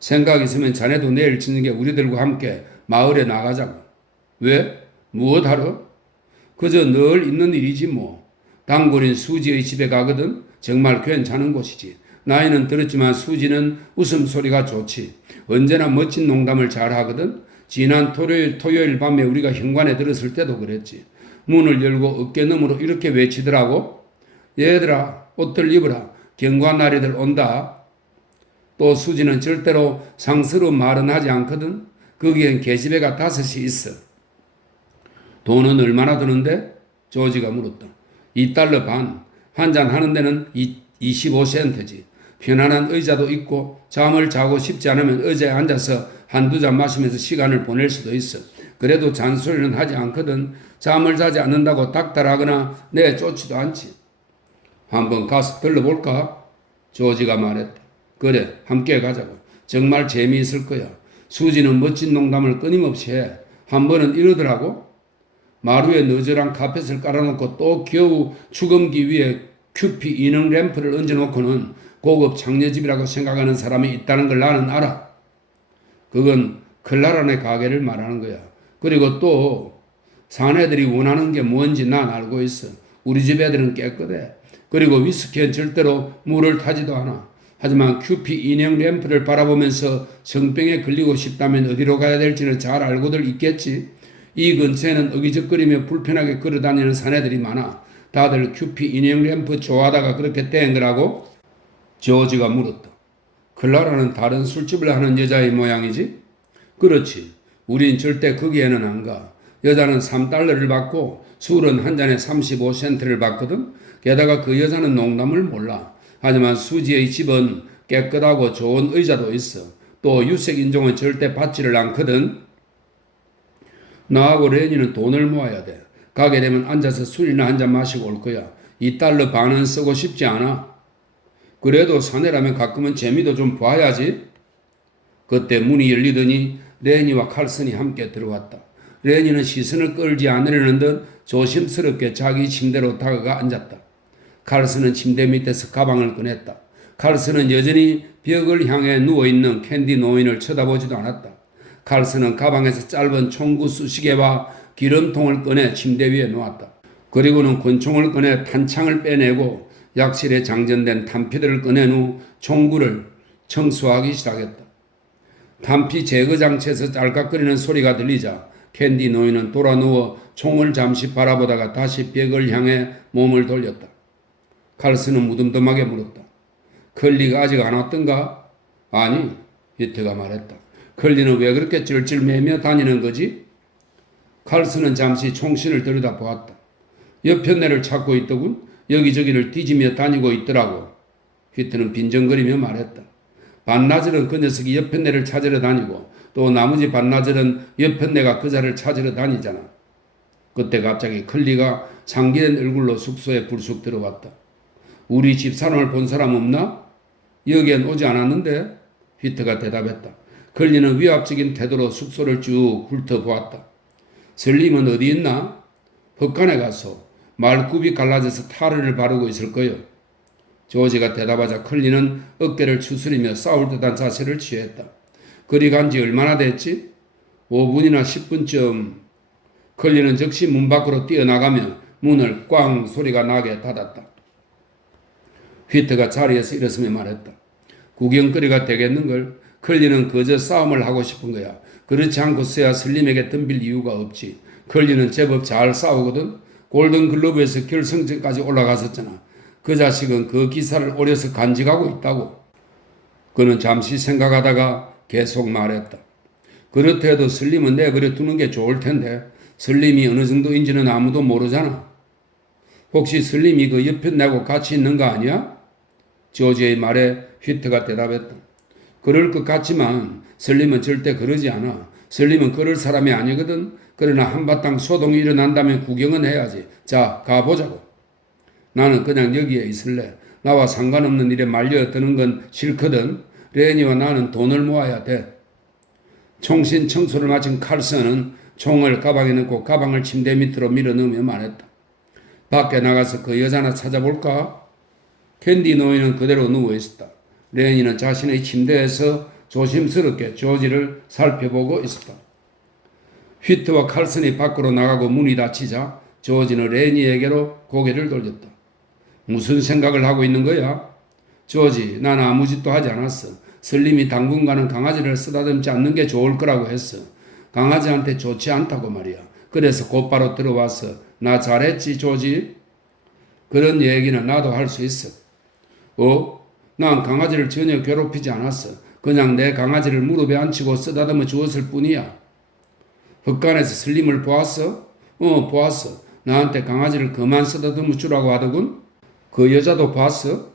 생각 있으면 자네도 내일 저녁에 우리들과 함께 마을에 나가자고. 왜? 무엇하러? 그저 늘 있는 일이지 뭐. 단골인 수지의 집에 가거든. 정말 괜찮은 곳이지. 나이는 들었지만 수지는 웃음소리가 좋지. 언제나 멋진 농담을 잘하거든. 지난 토요일 밤에 우리가 현관에 들었을 때도 그랬지. 문을 열고 어깨너머로 이렇게 외치더라고. 얘들아, 옷들 입어라. 경관나리들 온다. 또 수지는 절대로 상스러운 말은 하지 않거든. 거기엔 계집애가 5이 있어. 돈은 얼마나 드는데? 조지가 물었다. $2 반. 한잔 하는 데는 25센트지. 편안한 의자도 있고 잠을 자고 싶지 않으면 의자에 앉아서 한두 잔 마시면서 시간을 보낼 수도 있어. 그래도 잔소리는 하지 않거든. 잠을 자지 않는다고 닥달하거나 내쫓지도 않지. 한번 가서 들러볼까? 조지가 말했다. 그래, 함께 가자고. 정말 재미있을 거야. 수지는 멋진 농담을 끊임없이 해. 한 번은 이러더라고. 마루에 너저랑 카펫을 깔아놓고 또 겨우 축음기 위에 큐피 인형 램프를 얹어놓고는 고급 장려집이라고 생각하는 사람이 있다는 걸 나는 알아. 그건 클라라네 가게를 말하는 거야. 그리고 또 사내들이 원하는 게 뭔지 난 알고 있어. 우리 집 애들은 깨끗해. 그리고 위스키엔 절대로 물을 타지도 않아. 하지만 큐피 인형 램프를 바라보면서 성병에 걸리고 싶다면 어디로 가야 될지는 잘 알고들 있겠지. 이 근처에는 어기적거리며 불편하게 걸어다니는 사내들이 많아. 다들 큐피 인형 램프 좋아하다가 그렇게 된 거라고? 조지가 물었다. 클라라는 다른 술집을 하는 여자의 모양이지? 그렇지. 우린 절대 거기에는 안 가. 여자는 3달러를 받고 술은 한 잔에 35센트를 받거든. 게다가 그 여자는 농담을 몰라. 하지만 수지의 집은 깨끗하고 좋은 의자도 있어. 또 유색 인종은 절대 받지를 않거든. 나하고 레니는 돈을 모아야 돼. 가게 되면 앉아서 술이나 한 잔 마시고 올 거야. 2달러 반은 쓰고 싶지 않아. 그래도 사내라면 가끔은 재미도 좀 봐야지. 그때 문이 열리더니 레니와 칼슨이 함께 들어왔다. 레니는 시선을 끌지 않으려는 듯 조심스럽게 자기 침대로 다가가 앉았다. 칼슨은 침대 밑에서 가방을 꺼냈다. 칼슨은 여전히 벽을 향해 누워있는 캔디 노인을 쳐다보지도 않았다. 칼슨은 가방에서 짧은 총구 수시개와 기름통을 꺼내 침대 위에 놓았다. 그리고는 권총을 꺼내 탄창을 빼내고 약실에 장전된 탄피들을 꺼낸 후 총구를 청소하기 시작했다. 탄피 제거 장치에서 짤깍거리는 소리가 들리자 캔디 노인은 돌아 누워 총을 잠시 바라보다가 다시 벽을 향해 몸을 돌렸다. 칼슨은 무덤덤하게 물었다. 컬리가 아직 안 왔던가? 아니, 히트가 말했다. 컬리는 왜 그렇게 쩔쩔매며 다니는 거지? 칼슨은 잠시 총신을 들여다보았다. 옆편내를 찾고 있더군. 여기저기를 뒤지며 다니고 있더라고. 히트는 빈정거리며 말했다. 반나절은 그 녀석이 옆편내를 찾으러 다니고 또 나머지 반나절은 옆편내가 그 자를 찾으러 다니잖아. 그때 갑자기 컬리가 상기된 얼굴로 숙소에 불쑥 들어왔다. 우리 집 사람을 본 사람 없나? 여기엔 오지 않았는데? 히트가 대답했다. 컬리는 위압적인 태도로 숙소를 쭉 훑어보았다. 설림은 어디 있나? 헛간에 가서 말굽이 갈라져서 타르를 바르고 있을 거요. 조지가 대답하자 컬리는 어깨를 추스리며 싸울 듯한 자세를 취했다. 그리 간 지 얼마나 됐지? 5분이나 10분쯤. 컬리는 즉시 문 밖으로 뛰어나가며 문을 꽝 소리가 나게 닫았다. 휘트가 자리에서 일어서며 말했다. 구경거리가 되겠는걸. 컬리는 그저 싸움을 하고 싶은 거야. 그렇지 않고서야 슬림에게 덤빌 이유가 없지. 컬리는 제법 잘 싸우거든. 골든글러브에서 결승전까지 올라갔었잖아. 그 자식은 그 기사를 오려서 간직하고 있다고. 그는 잠시 생각하다가 계속 말했다. 그렇다 해도 슬림은 내버려 두는 게 좋을 텐데 슬림이 어느 정도인지는 아무도 모르잖아. 혹시 슬림이 그 옆에 내고 같이 있는 거 아니야? 조지의 말에 휘트가 대답했다. 그럴 것 같지만 슬림은 절대 그러지 않아. 슬림은 그럴 사람이 아니거든. 그러나 한바탕 소동이 일어난다면 구경은 해야지. 자, 가보자고. 나는 그냥 여기에 있을래. 나와 상관없는 일에 말려드는 건 싫거든. 레니와 나는 돈을 모아야 돼. 총신 청소를 마친 칼슨은 총을 가방에 넣고 가방을 침대 밑으로 밀어넣으며 말했다. 밖에 나가서 그 여자나 찾아볼까? 캔디 노인은 그대로 누워있었다. 레니는 자신의 침대에서 조심스럽게 조지를 살펴보고 있었다. 휘트와 칼슨이 밖으로 나가고 문이 닫히자 조지는 레니에게로 고개를 돌렸다. 무슨 생각을 하고 있는 거야? 조지, 난 아무 짓도 하지 않았어. 슬림이 당분간은 강아지를 쓰다듬지 않는 게 좋을 거라고 했어. 강아지한테 좋지 않다고 말이야. 그래서 곧바로 들어와서 나 잘했지, 조지? 그런 얘기는 나도 할 수 있어. 난 강아지를 전혀 괴롭히지 않았어. 그냥 내 강아지를 무릎에 앉히고 쓰다듬어 주었을 뿐이야. 헛간에서 슬림을 보았어? 보았어. 나한테 강아지를 그만 쓰다듬어 주라고 하더군. 그 여자도 봤어?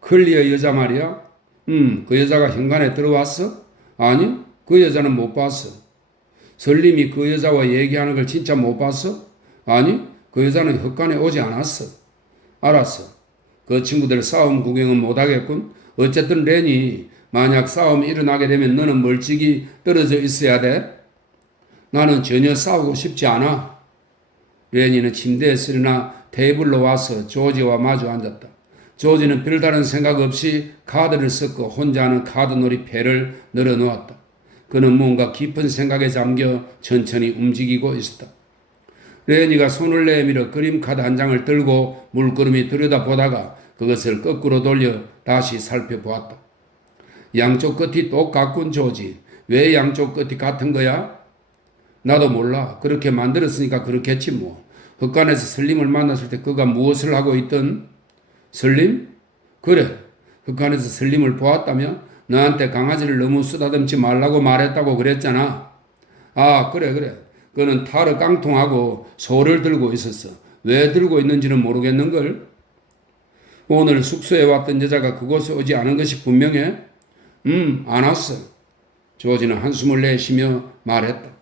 클리어 여자 말이야? 그 여자가 현관에 들어왔어? 아니, 그 여자는 못 봤어. 설림이 그 여자와 얘기하는 걸 진짜 못 봤어? 아니, 그 여자는 헛간에 오지 않았어. 알았어. 그 친구들 싸움 구경은 못하겠군. 어쨌든 렌이 만약 싸움이 일어나게 되면 너는 멀찍이 떨어져 있어야 돼. 나는 전혀 싸우고 싶지 않아. 렌이는 침대에 일어나 테이블로 와서 조지와 마주 앉았다. 조지는 별다른 생각 없이 카드를 섞어 혼자 하는 카드놀이 패를 늘어놓았다. 그는 뭔가 깊은 생각에 잠겨 천천히 움직이고 있었다. 렌이가 손을 내밀어 그림 카드 한 장을 들고 물끄러미 들여다보다가 그것을 거꾸로 돌려 다시 살펴보았다. 양쪽 끝이 똑같군 조지. 왜 양쪽 끝이 같은 거야? 나도 몰라. 그렇게 만들었으니까 그렇겠지 뭐. 헛간에서 설림을 만났을 때 그가 무엇을 하고 있던? 설림? 그래. 헛간에서 설림을 보았다며? 너한테 강아지를 너무 쓰다듬지 말라고 말했다고 그랬잖아. 아, 그래. 그는 타르 깡통하고 소를 들고 있었어. 왜 들고 있는지는 모르겠는걸? 오늘 숙소에 왔던 여자가 그곳에 오지 않은 것이 분명해? 안 왔어. 조지는 한숨을 내쉬며 말했다.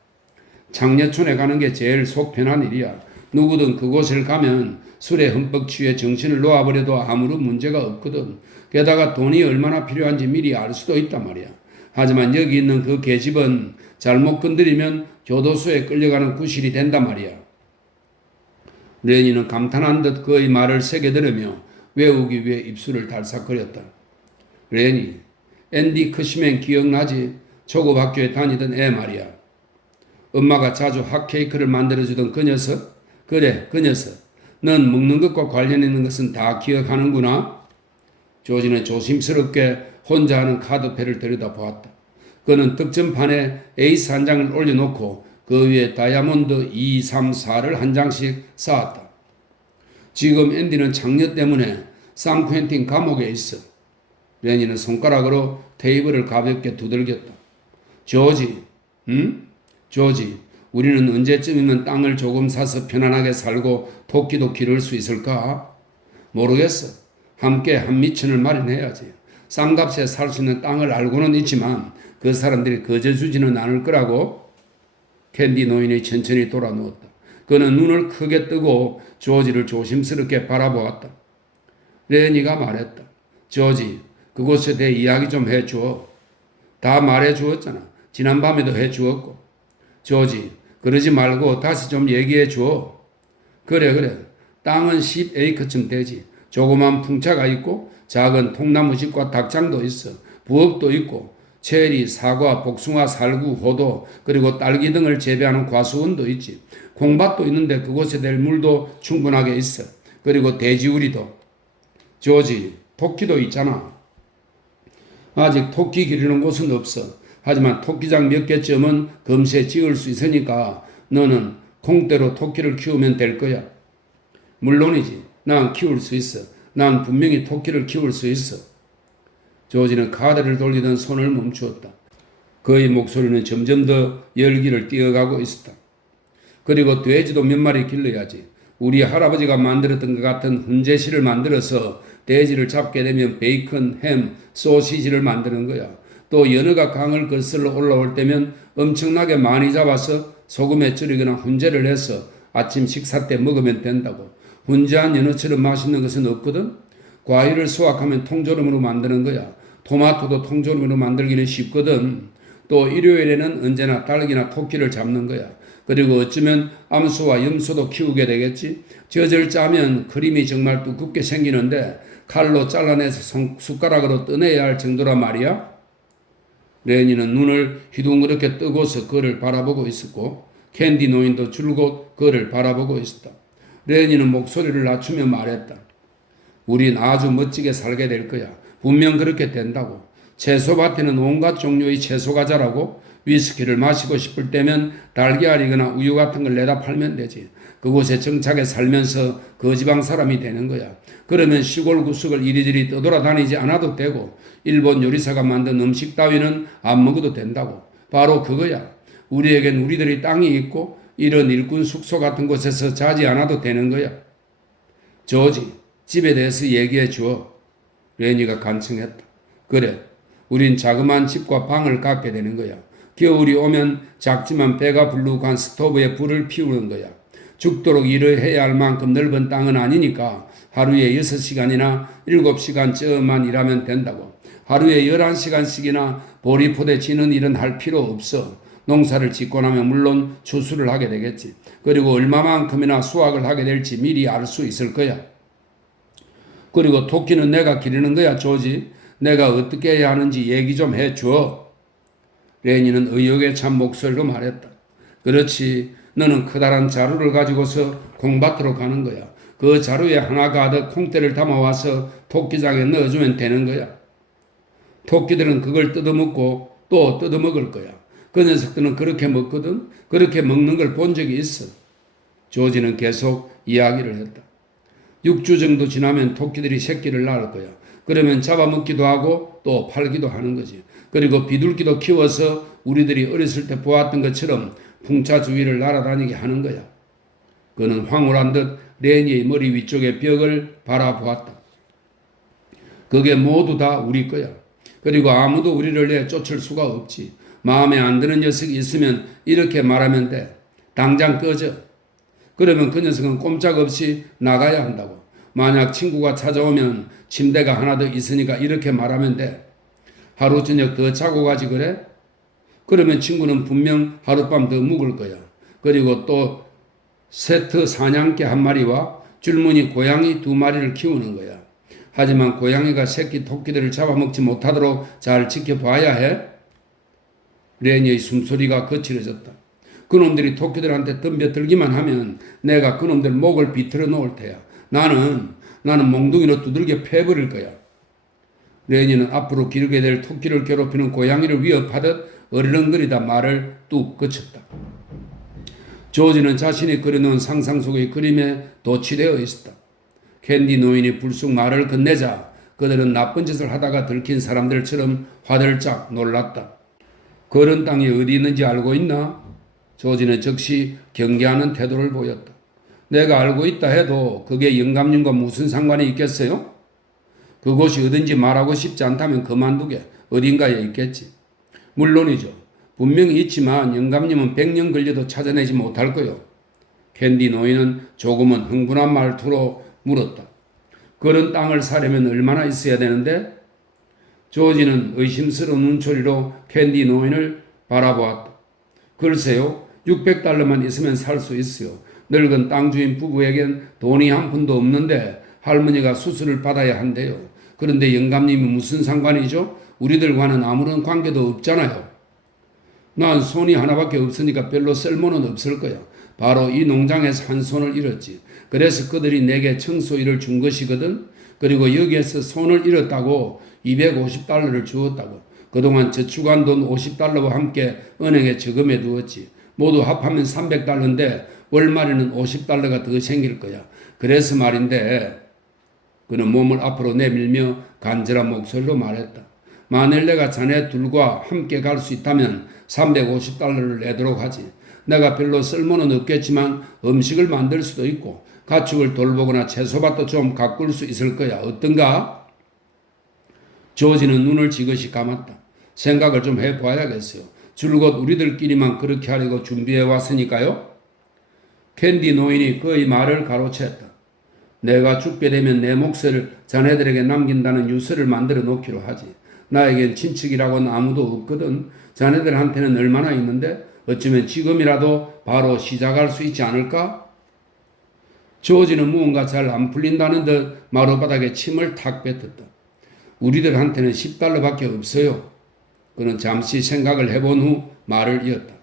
장례촌에 가는 게 제일 속 편한 일이야. 누구든 그곳을 가면 술에 흠뻑 취해 정신을 놓아버려도 아무런 문제가 없거든. 게다가 돈이 얼마나 필요한지 미리 알 수도 있단 말이야. 하지만 여기 있는 그 계집은 잘못 건드리면 교도소에 끌려가는 구실이 된단 말이야. 레니는 감탄한 듯 그의 말을 새겨 들으며 외우기 위해 입술을 달싹거렸다. 레니, 앤디 크시맨 기억나지? 초급학교에 다니던 애 말이야. 엄마가 자주 핫케이크를 만들어주던 그 녀석? 그래, 그 녀석. 넌 먹는 것과 관련 있는 것은 다 기억하는구나? 조지는 조심스럽게 혼자 하는 카드패를 들여다보았다. 그는 득점판에 에이스 한 장을 올려놓고 그 위에 다이아몬드 2, 3, 4를 한 장씩 쌓았다. 지금 앤디는 장녀 때문에 산퀸틴 감옥에 있어. 레니는 손가락으로 테이블을 가볍게 두들겼다. 조지, 응? 조지, 우리는 언제쯤이면 땅을 조금 사서 편안하게 살고 토끼도 기를 수 있을까? 모르겠어. 함께 한 미천을 마련해야지. 싼값에 살 수 있는 땅을 알고는 있지만 그 사람들이 거저주지는 않을 거라고. 캔디 노인이 천천히 돌아누웠다. 그는 눈을 크게 뜨고 조지를 조심스럽게 바라보았다. 레니가 말했다. 조지, 그곳에 대해 이야기 좀 해주어. 다 말해주었잖아. 지난밤에도 해주었고. 조지, 그러지 말고 다시 좀 얘기해 주어. 그래. 땅은 10에이커쯤 되지. 조그만 풍차가 있고 작은 통나무집과 닭장도 있어. 부엌도 있고 체리, 사과, 복숭아, 살구, 호도 그리고 딸기 등을 재배하는 과수원도 있지. 콩밭도 있는데 그곳에 댈 물도 충분하게 있어. 그리고 돼지우리도. 조지, 토끼도 있잖아. 아직 토끼 기르는 곳은 없어. 하지만 토끼장 몇 개쯤은 금세 지을 수 있으니까 너는 콩대로 토끼를 키우면 될 거야. 물론이지. 난 키울 수 있어. 난 분명히 토끼를 키울 수 있어. 조지는 카드를 돌리던 손을 멈추었다. 그의 목소리는 점점 더 열기를 띄어가고 있었다. 그리고 돼지도 몇 마리 길러야지. 우리 할아버지가 만들었던 것 같은 훈제실을 만들어서 돼지를 잡게 되면 베이컨, 햄, 소시지를 만드는 거야. 또 연어가 강을 거슬러 올라올 때면 엄청나게 많이 잡아서 소금에 절이거나 훈제를 해서 아침 식사 때 먹으면 된다고. 훈제한 연어처럼 맛있는 것은 없거든. 과일을 수확하면 통조림으로 만드는 거야. 토마토도 통조림으로 만들기는 쉽거든. 또 일요일에는 언제나 닭이나 토끼를 잡는 거야. 그리고 어쩌면 암소와 염소도 키우게 되겠지. 젖을 짜면 크림이 정말 두껍게 생기는데 칼로 잘라내서 숟가락으로 떠내야 할 정도란 말이야. 레니는 눈을 휘둥그렇게 뜨고서 그를 바라보고 있었고 캔디 노인도 줄곧 그를 바라보고 있었다. 레니는 목소리를 낮추며 말했다. 우린 아주 멋지게 살게 될 거야. 분명 그렇게 된다고. 채소밭에는 온갖 종류의 채소가 자라고 위스키를 마시고 싶을 때면 달걀이거나 우유 같은 걸 내다 팔면 되지. 그곳에 정착해 살면서 그 지방 사람이 되는 거야. 그러면 시골 구석을 이리저리 떠돌아다니지 않아도 되고 일본 요리사가 만든 음식 따위는 안 먹어도 된다고. 바로 그거야. 우리에겐 우리들의 땅이 있고 이런 일꾼 숙소 같은 곳에서 자지 않아도 되는 거야. 조지, 집에 대해서 얘기해 주어. 레니가 간청했다. 그래, 우린 자그마한 집과 방을 갖게 되는 거야. 겨울이 오면 작지만 배가 부르고 한 스토브에 불을 피우는 거야. 죽도록 일을 해야 할 만큼 넓은 땅은 아니니까 하루에 6시간이나 7시간쯤만 일하면 된다고. 하루에 11시간씩이나 보리포대 지는 일은 할 필요 없어. 농사를 짓고 나면 물론 추수를 하게 되겠지. 그리고 얼마만큼이나 수확을 하게 될지 미리 알 수 있을 거야. 그리고 토끼는 내가 기르는 거야, 조지. 내가 어떻게 해야 하는지 얘기 좀 해줘. 레니는 의욕에 찬 목소리로 말했다. 그렇지. 너는 커다란 자루를 가지고서 콩밭으로 가는 거야. 그 자루에 하나 가득 콩대를 담아와서 토끼장에 넣어주면 되는 거야. 토끼들은 그걸 뜯어먹고 또 뜯어먹을 거야. 그 녀석들은 그렇게 먹거든. 그렇게 먹는 걸 본 적이 있어. 조지는 계속 이야기를 했다. 6주 정도 지나면 토끼들이 새끼를 낳을 거야. 그러면 잡아먹기도 하고 또 팔기도 하는 거지. 그리고 비둘기도 키워서 우리들이 어렸을 때 보았던 것처럼 풍차 주위를 날아다니게 하는 거야. 그는 황홀한 듯 레니의 머리 위쪽의 벽을 바라보았다. 그게 모두 다 우리 거야. 그리고 아무도 우리를 내쫓을 수가 없지. 마음에 안 드는 녀석이 있으면 이렇게 말하면 돼. 당장 꺼져. 그러면 그 녀석은 꼼짝없이 나가야 한다고. 만약 친구가 찾아오면 침대가 하나 더 있으니까 이렇게 말하면 돼. 하루 저녁 더 자고 가지 그래? 그러면 친구는 분명 하룻밤 더 묵을 거야. 그리고 또 세트 사냥개 한 마리와 줄무늬 고양이 2마리를 키우는 거야. 하지만 고양이가 새끼 토끼들을 잡아먹지 못하도록 잘 지켜봐야 해. 레니의 숨소리가 거칠어졌다. 그놈들이 토끼들한테 덤벼들기만 하면 내가 그놈들 목을 비틀어 놓을 테야. 나는 몽둥이로 두들겨 패버릴 거야. 레니는 앞으로 기르게 될 토끼를 괴롭히는 고양이를 위협하듯 어르렁거리다 말을 뚝 그쳤다. 조지는 자신이 그려놓은 상상 속의 그림에 도취되어 있었다. 캔디 노인이 불쑥 말을 건네자 그들은 나쁜 짓을 하다가 들킨 사람들처럼 화들짝 놀랐다. 그런 땅이 어디 있는지 알고 있나? 조지는 즉시 경계하는 태도를 보였다. 내가 알고 있다 해도 그게 영감님과 무슨 상관이 있겠어요? 그곳이 어딘지 말하고 싶지 않다면 그만두게. 어딘가에 있겠지. 물론이죠. 분명히 있지만 영감님은 100년 걸려도 찾아내지 못할 거요. 캔디 노인은 조금은 흥분한 말투로 물었다. 그런 땅을 사려면 얼마나 있어야 되는데? 조지는 의심스러운 눈초리로 캔디 노인을 바라보았다. 글쎄요. 600달러만 있으면 살 수 있어요. 늙은 땅 주인 부부에겐 돈이 한 푼도 없는데 할머니가 수술을 받아야 한대요. 그런데 영감님이 무슨 상관이죠? 우리들과는 아무런 관계도 없잖아요. 난 손이 하나밖에 없으니까 별로 쓸모는 없을 거야. 바로 이 농장에서 한 손을 잃었지. 그래서 그들이 내게 청소 일을 준 것이거든. 그리고 여기에서 손을 잃었다고 250달러를 주었다고. 그동안 저축한 돈 50달러와 함께 은행에 저금해 두었지. 모두 합하면 300달러인데 월말에는 50달러가 더 생길 거야. 그래서 말인데 그는 몸을 앞으로 내밀며 간절한 목소리로 말했다. 만일 내가 자네 둘과 함께 갈 수 있다면 350달러를 내도록 하지. 내가 별로 쓸모는 없겠지만 음식을 만들 수도 있고 가축을 돌보거나 채소밭도 좀 가꿀 수 있을 거야. 어떤가? 조지는 눈을 지그시 감았다. 생각을 좀 해봐야겠어요. 줄곧 우리들끼리만 그렇게 하려고 준비해 왔으니까요. 캔디 노인이 그의 말을 가로챘다. 내가 죽게 되면 내 몫을 자네들에게 남긴다는 유서를 만들어 놓기로 하지. 나에겐 친척이라고는 아무도 없거든. 자네들한테는 얼마나 있는데 어쩌면 지금이라도 바로 시작할 수 있지 않을까? 조지는 무언가 잘 안 풀린다는 듯 마루바닥에 침을 탁 뱉었다. 우리들한테는 10달러밖에 없어요. 그는 잠시 생각을 해본 후 말을 이었다.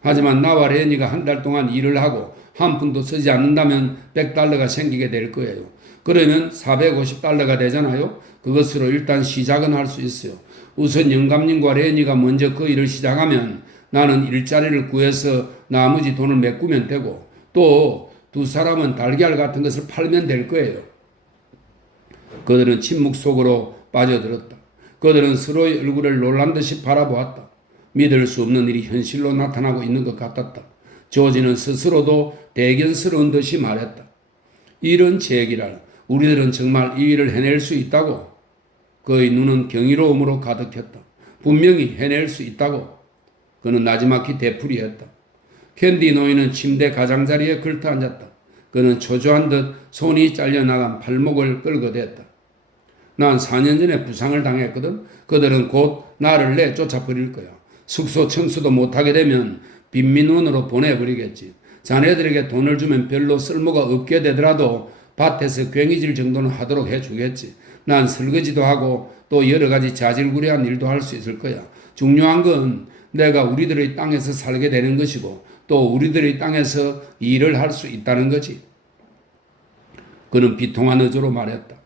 하지만 나와 레니가 한 달 동안 일을 하고 한 푼도 쓰지 않는다면 100달러가 생기게 될 거예요. 그러면 450달러가 되잖아요. 그것으로 일단 시작은 할 수 있어요. 우선 영감님과 레니가 먼저 그 일을 시작하면 나는 일자리를 구해서 나머지 돈을 메꾸면 되고 또 두 사람은 달걀 같은 것을 팔면 될 거예요. 그들은 침묵 속으로 빠져들었다. 그들은 서로의 얼굴을 놀란 듯이 바라보았다. 믿을 수 없는 일이 현실로 나타나고 있는 것 같았다. 조지는 스스로도 대견스러운 듯이 말했다. 이런 제기랄, 우리들은 정말 이 일을 해낼 수 있다고. 그의 눈은 경이로움으로 가득했다. 분명히 해낼 수 있다고. 그는 나지막히 되풀이했다. 캔디 노인은 침대 가장자리에 걸터 앉았다. 그는 초조한 듯 손이 잘려나간 팔목을 끌어댔다. 난 4년 전에 부상을 당했거든. 그들은 곧 나를 내쫓아 버릴 거야. 숙소 청소도 못하게 되면 빈민원으로 보내버리겠지. 자네들에게 돈을 주면 별로 쓸모가 없게 되더라도 밭에서 괭이질 정도는 하도록 해주겠지. 난 설거지도 하고 또 여러 가지 자질구레한 일도 할 수 있을 거야. 중요한 건 내가 우리들의 땅에서 살게 되는 것이고 또 우리들의 땅에서 일을 할 수 있다는 거지. 그는 비통한 어조로 말했다.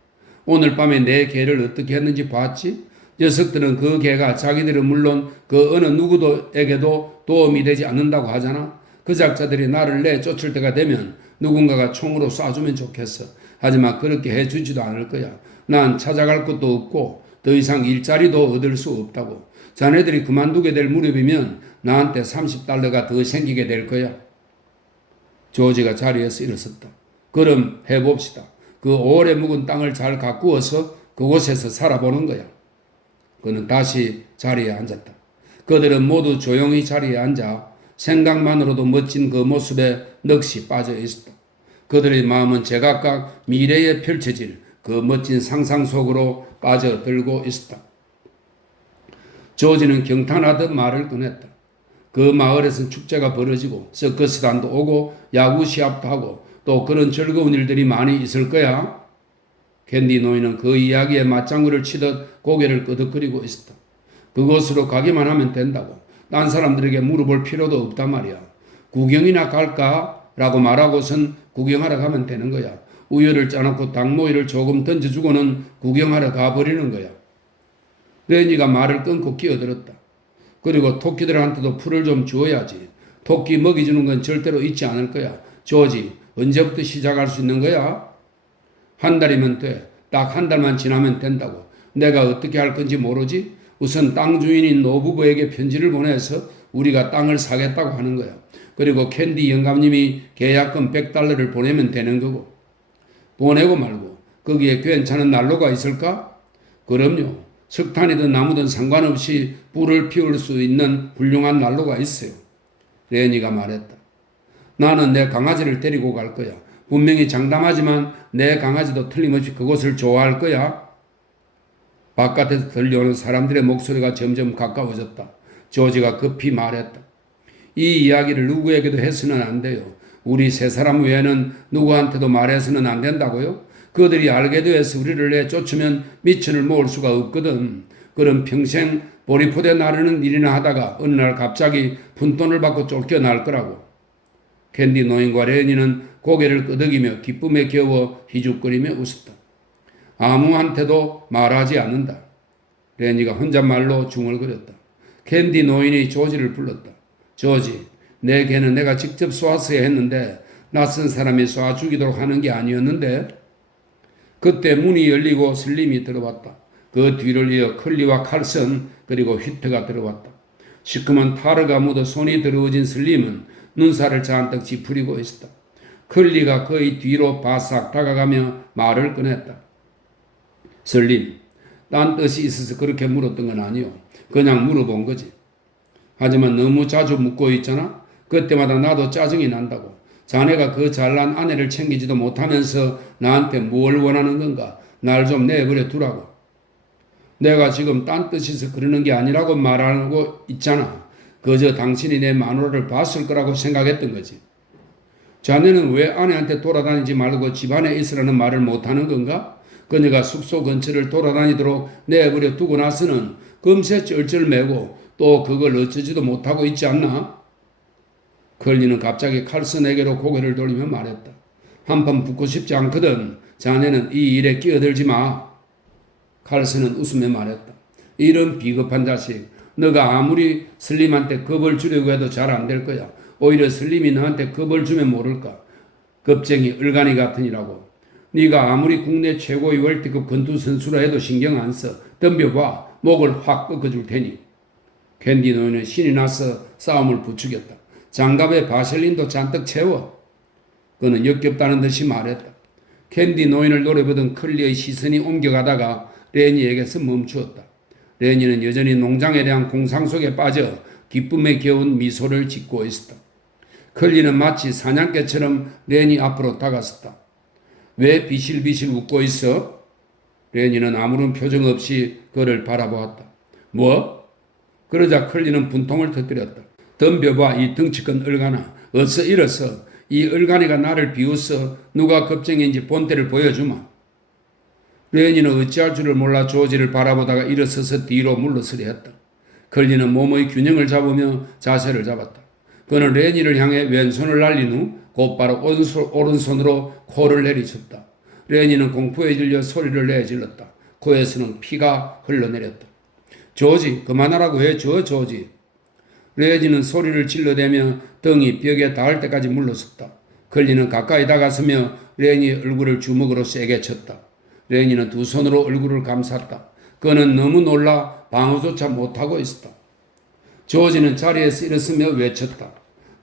오늘 밤에 내 개를 어떻게 했는지 봤지? 녀석들은 그 개가 자기들은 물론 그 어느 누구에게도 도움이 되지 않는다고 하잖아. 그 작자들이 나를 내쫓을 때가 되면 누군가가 총으로 쏴주면 좋겠어. 하지만 그렇게 해주지도 않을 거야. 난 찾아갈 것도 없고 더 이상 일자리도 얻을 수 없다고. 자네들이 그만두게 될 무렵이면 나한테 $30가 더 생기게 될 거야. 조지가 자리에서 일어섰다. 그럼 해봅시다. 그 오래 묵은 땅을 잘 가꾸어서 그곳에서 살아보는 거야. 그는 다시 자리에 앉았다. 그들은 모두 조용히 자리에 앉아 생각만으로도 멋진 그 모습에 넋이 빠져 있었다. 그들의 마음은 제각각 미래에 펼쳐질 그 멋진 상상 속으로 빠져들고 있었다. 조지는 경탄하듯 말을 꺼냈다. 그 마을에선 축제가 벌어지고 서커스단도 오고 야구 시합도 하고 또 그런 즐거운 일들이 많이 있을 거야. 캔디 노인은 그 이야기에 맞장구를 치듯 고개를 끄덕거리고 있었다. 그곳으로 가기만 하면 된다고. 딴 사람들에게 물어볼 필요도 없단 말이야. 구경이나 갈까? 라고 말하고선 구경하러 가면 되는 거야. 우유를 짜놓고 닭모이를 조금 던져주고는 구경하러 가버리는 거야. 레니가 말을 끊고 끼어들었다. 그리고 토끼들한테도 풀을 좀 주어야지. 토끼 먹이 주는 건 절대로 잊지 않을 거야. 조지, 언제부터 시작할 수 있는 거야? 한 달이면 돼. 딱 한 달만 지나면 된다고. 내가 어떻게 할 건지 모르지? 우선 땅 주인인 노부부에게 편지를 보내서 우리가 땅을 사겠다고 하는 거야. 그리고 캔디 영감님이 계약금 $100를 보내면 되는 거고. 보내고 말고 거기에 괜찮은 난로가 있을까? 그럼요. 석탄이든 나무든 상관없이 불을 피울 수 있는 훌륭한 난로가 있어요. 레니가 말했다. 나는 내 강아지를 데리고 갈 거야. 분명히 장담하지만 내 강아지도 틀림없이 그곳을 좋아할 거야. 바깥에서 들려오는 사람들의 목소리가 점점 가까워졌다. 조지가 급히 말했다. 이 이야기를 누구에게도 해서는 안 돼요. 우리 세 사람 외에는 누구한테도 말해서는 안 된다고요? 그들이 알게 되어서 우리를 내쫓으면 미천을 모을 수가 없거든. 그럼 평생 보리포대 나르는 일이나 하다가 어느 날 갑자기 푼돈을 받고 쫓겨날 거라고. 캔디 노인과 레니는 고개를 끄덕이며 기쁨에 겨워 희죽거리며 웃었다. 아무한테도 말하지 않는다. 레니가 혼잣말로 중얼거렸다. 캔디 노인이 조지를 불렀다. 조지, 내 개는 내가 직접 쏘았어야 했는데 낯선 사람이 쏴 죽이도록 하는 게 아니었는데. 그때 문이 열리고 슬림이 들어왔다. 그 뒤를 이어 클리와 칼슨 그리고 휘트가 들어왔다. 시커먼 타르가 묻어 손이 더러워진 슬림은 눈살을 잔뜩 찌푸리고 있었다. 클리가 그의 뒤로 바싹 다가가며 말을 꺼냈다. 슬림, 딴 뜻이 있어서 그렇게 물었던 건 아니요. 그냥 물어본 거지. 하지만 너무 자주 묻고 있잖아. 그때마다 나도 짜증이 난다고. 자네가 그 잘난 아내를 챙기지도 못하면서 나한테 뭘 원하는 건가? 날 좀 내버려 두라고. 내가 지금 딴 뜻에서 그러는 게 아니라고 말하고 있잖아. 그저 당신이 내 마누라를 봤을 거라고 생각했던 거지. 자네는 왜 아내한테 돌아다니지 말고 집안에 있으라는 말을 못하는 건가? 그녀가 숙소 근처를 돌아다니도록 내버려 두고 나서는 금세 쩔쩔매고 또 그걸 어쩌지도 못하고 있지 않나? 클리는 갑자기 칼슨에게로 고개를 돌리며 말했다. 한판 붙고 싶지 않거든. 자네는 이 일에 끼어들지 마. 칼슨은 웃으며 말했다. 이런 비겁한 자식. 너가 아무리 슬림한테 겁을 주려고 해도 잘 안 될 거야. 오히려 슬림이 너한테 겁을 주면 모를까. 겁쟁이 을간이 같으니라고. 네가 아무리 국내 최고의 월드컵 권투 선수라 해도 신경 안 써. 덤벼봐. 목을 확 꺾어줄 테니. 캔디 노인은 신이 나서 싸움을 부추겼다. 장갑에 바셀린도 잔뜩 채워. 그는 역겹다는 듯이 말했다. 캔디 노인을 노려보던 클리의 시선이 옮겨가다가 레니에게서 멈추었다. 레니는 여전히 농장에 대한 공상 속에 빠져 기쁨에 겨운 미소를 짓고 있었다. 클리는 마치 사냥개처럼 레니 앞으로 다가섰다. 왜 비실비실 웃고 있어? 레니는 아무런 표정 없이 그를 바라보았다. 뭐? 그러자 클리는 분통을 터뜨렸다. 덤벼봐 이 덩치큰 얼간아. 어서 일어서. 이 얼간이가 나를 비웃어 누가 겁쟁이인지 본때를 보여주마. 레니는 어찌할 줄을 몰라 조지를 바라보다가 일어서서 뒤로 물러서려 했다. 클리는 몸의 균형을 잡으며 자세를 잡았다. 그는 레니를 향해 왼손을 날린 후 곧바로 오른손으로 코를 내리쳤다. 레니는 공포에 질려 소리를 내질렀다. 코에서는 피가 흘러내렸다. 조지, 그만하라고 해, 조지. 레니는 소리를 질러대며 등이 벽에 닿을 때까지 물러섰다. 클리는 가까이 다가서며 레니의 얼굴을 주먹으로 세게 쳤다. 레니는 두 손으로 얼굴을 감쌌다. 그는 너무 놀라 방어조차 못하고 있었다. 조지는 자리에서 일어서며 외쳤다.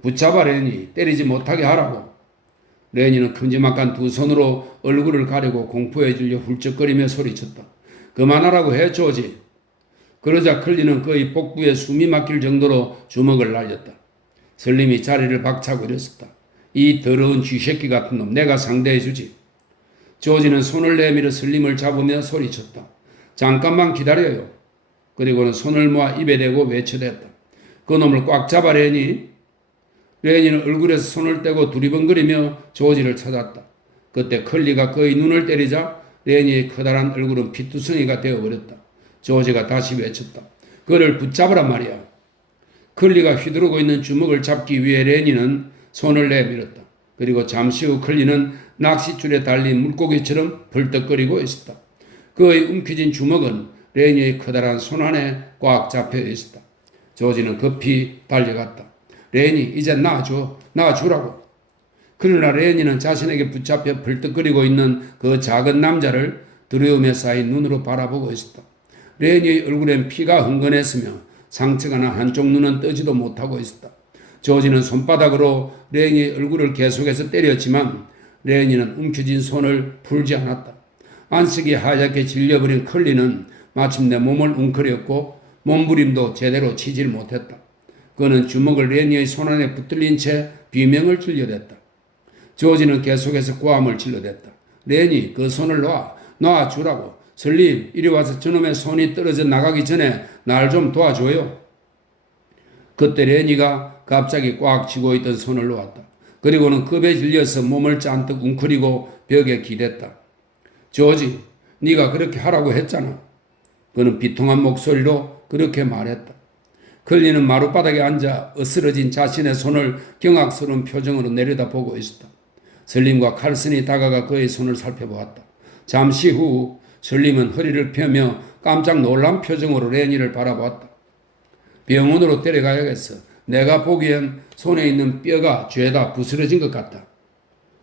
붙잡아 레니, 때리지 못하게 하라고. 레니는 큼지막한 두 손으로 얼굴을 가리고 공포에 질려 훌쩍거리며 소리쳤다. 그만하라고 해, 조지. 그러자 클리는 그의 복부에 숨이 막힐 정도로 주먹을 날렸다. 설림이 자리를 박차고 일었었다. 이 더러운 쥐새끼 같은 놈 내가 상대해주지. 조지는 손을 내밀어 설림을 잡으며 소리쳤다. 잠깐만 기다려요. 그리고는 손을 모아 입에 대고 외쳐댔다. 그 놈을 꽉 잡아 레니. 레니는 얼굴에서 손을 떼고 두리번거리며 조지를 찾았다. 그때 클리가 그의 눈을 때리자 레니의 커다란 얼굴은 피투성이가 되어버렸다. 조지가 다시 외쳤다. 그를 붙잡으란 말이야. 클리가 휘두르고 있는 주먹을 잡기 위해 레니는 손을 내밀었다. 그리고 잠시 후 클리는 낚싯줄에 달린 물고기처럼 벌떡거리고 있었다. 그의 움켜진 주먹은 레니의 커다란 손 안에 꽉 잡혀 있었다. 조지는 급히 달려갔다. 레니, 이제 놔주라고. 그러나 레니는 자신에게 붙잡혀 벌떡거리고 있는 그 작은 남자를 두려움에 쌓인 눈으로 바라보고 있었다. 레니의 얼굴엔 피가 흥건했으며 상처가 나 한쪽 눈은 뜨지도 못하고 있었다. 조지는 손바닥으로 레니의 얼굴을 계속해서 때렸지만 레니는 움켜진 손을 풀지 않았다. 안색이 하얗게 질려버린 클리는 마침내 몸을 웅크렸고 몸부림도 제대로 치질 못했다. 그는 주먹을 레니의 손안에 붙들린 채 비명을 질러댔다. 조지는 계속해서 고함을 질러댔다. 레니, 그 손을 놔주라고. 설림, 이리 와서 저놈의 손이 떨어져 나가기 전에 날 좀 도와줘요. 그때 레니가 갑자기 꽉 쥐고 있던 손을 놓았다. 그리고는 급에 질려서 몸을 잔뜩 웅크리고 벽에 기댔다. 조지, 네가 그렇게 하라고 했잖아. 그는 비통한 목소리로 그렇게 말했다. 클리는 마룻바닥에 앉아 으스러진 자신의 손을 경악스러운 표정으로 내려다보고 있었다. 설림과 칼슨이 다가가 그의 손을 살펴보았다. 잠시 후 설림은 허리를 펴며 깜짝 놀란 표정으로 레니를 바라보았다. 병원으로 데려가야겠어. 내가 보기엔 손에 있는 뼈가 죄다 부스러진 것 같다.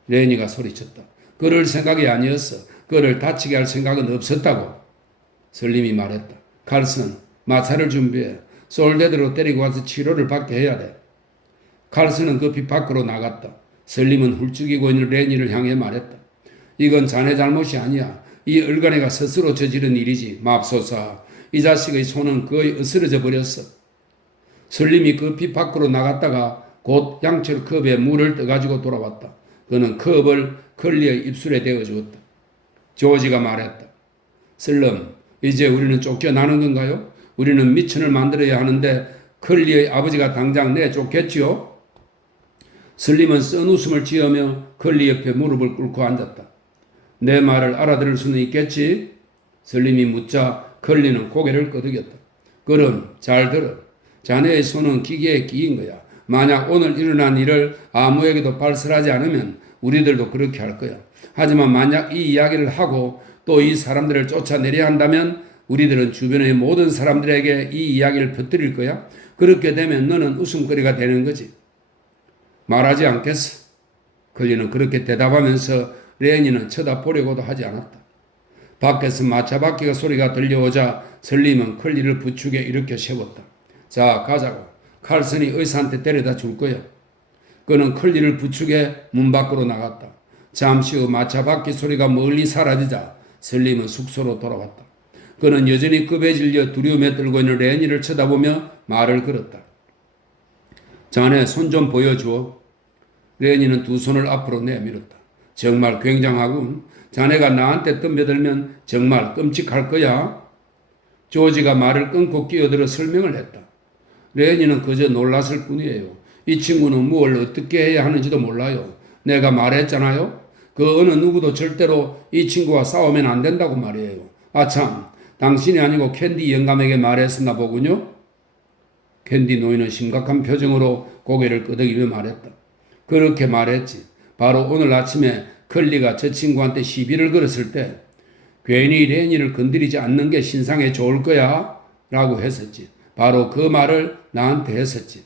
레니가 소리쳤다. 그럴 생각이 아니었어. 그를 다치게 할 생각은 없었다고. 설림이 말했다. 칼슨, 마차를 준비해. 솔데드로 데리고 와서 치료를 받게 해야 돼. 칼슨은 급히 밖으로 나갔다. 설림은 훌쩍이고 있는 레니를 향해 말했다. 이건 자네 잘못이 아니야. 이 얼간이가 스스로 저지른 일이지. 맙소사. 이 자식의 손은 거의 으스러져 버렸어. 설림이 급히 밖으로 나갔다가 곧 양철 컵에 물을 떠가지고 돌아왔다. 그는 컵을 클리의 입술에 대어주었다. 조지가 말했다. 설름, 이제 우리는 쫓겨나는 건가요? 우리는 미천을 만들어야 하는데 클리의 아버지가 당장 내쫓겠지요? 설림은 쓴 웃음을 지으며 클리 옆에 무릎을 꿇고 앉았다. 내 말을 알아들을 수는 있겠지? 설림이 묻자 클리는 고개를 끄덕였다. 그럼 잘 들어. 자네의 손은 기계에 끼인 거야. 만약 오늘 일어난 일을 아무에게도 발설하지 않으면 우리들도 그렇게 할 거야. 하지만 만약 이 이야기를 하고 또 이 사람들을 쫓아내려 한다면 우리들은 주변의 모든 사람들에게 이 이야기를 퍼뜨릴 거야. 그렇게 되면 너는 웃음거리가 되는 거지. 말하지 않겠어. 클리는 그렇게 대답하면서 레니는 쳐다보려고도 하지 않았다. 밖에서 마차바퀴가 소리가 들려오자 설림은 클리를 부축에 일으켜 세웠다. 자, 가자고. 칼슨이 의사한테 데려다 줄 거야. 그는 클리를 부축해 문 밖으로 나갔다. 잠시 후 마차바퀴 소리가 멀리 사라지자 설림은 숙소로 돌아왔다. 그는 여전히 급에 질려 두려움에 떨고 있는 레니를 쳐다보며 말을 걸었다. 자네 손 좀 보여줘. 레니는 두 손을 앞으로 내밀었다. 정말 굉장하군. 자네가 나한테 덤벼들면 정말 끔찍할 거야. 조지가 말을 끊고 끼어들어 설명을 했다. 레니는 그저 놀랐을 뿐이에요. 이 친구는 무엇을 어떻게 해야 하는지도 몰라요. 내가 말했잖아요. 그 어느 누구도 절대로 이 친구와 싸우면 안 된다고 말이에요. 아참, 당신이 아니고 캔디 영감에게 말했었나 보군요. 캔디 노인은 심각한 표정으로 고개를 끄덕이며 말했다. 그렇게 말했지. 바로 오늘 아침에 클리가 저 친구한테 시비를 걸었을 때 괜히 레니를 건드리지 않는 게 신상에 좋을 거야 라고 했었지. 바로 그 말을 나한테 했었지.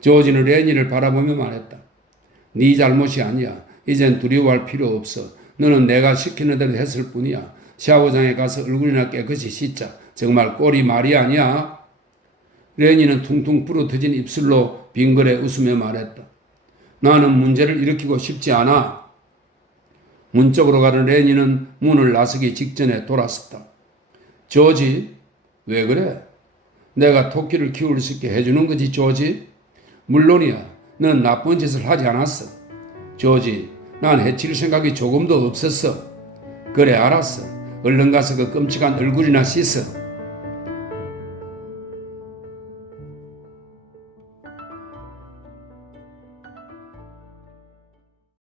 조지는 레니를 바라보며 말했다. 네 잘못이 아니야. 이젠 두려워할 필요 없어. 너는 내가 시키는 대로 했을 뿐이야. 샤워장에 가서 얼굴이나 깨끗이 씻자. 정말 꼴이 말이 아니야. 레니는 퉁퉁 부러뜨진 입술로 빙그레 웃으며 말했다. 나는 문제를 일으키고 싶지 않아. 문 쪽으로 가는 레니는 문을 나서기 직전에 돌아섰다. 조지, 왜 그래? 내가 토끼를 키울 수 있게 해주는 거지, 조지? 물론이야. 넌 나쁜 짓을 하지 않았어. 조지, 난 해칠 생각이 조금도 없었어. 그래, 알았어. 얼른 가서 그 끔찍한 얼굴이나 씻어.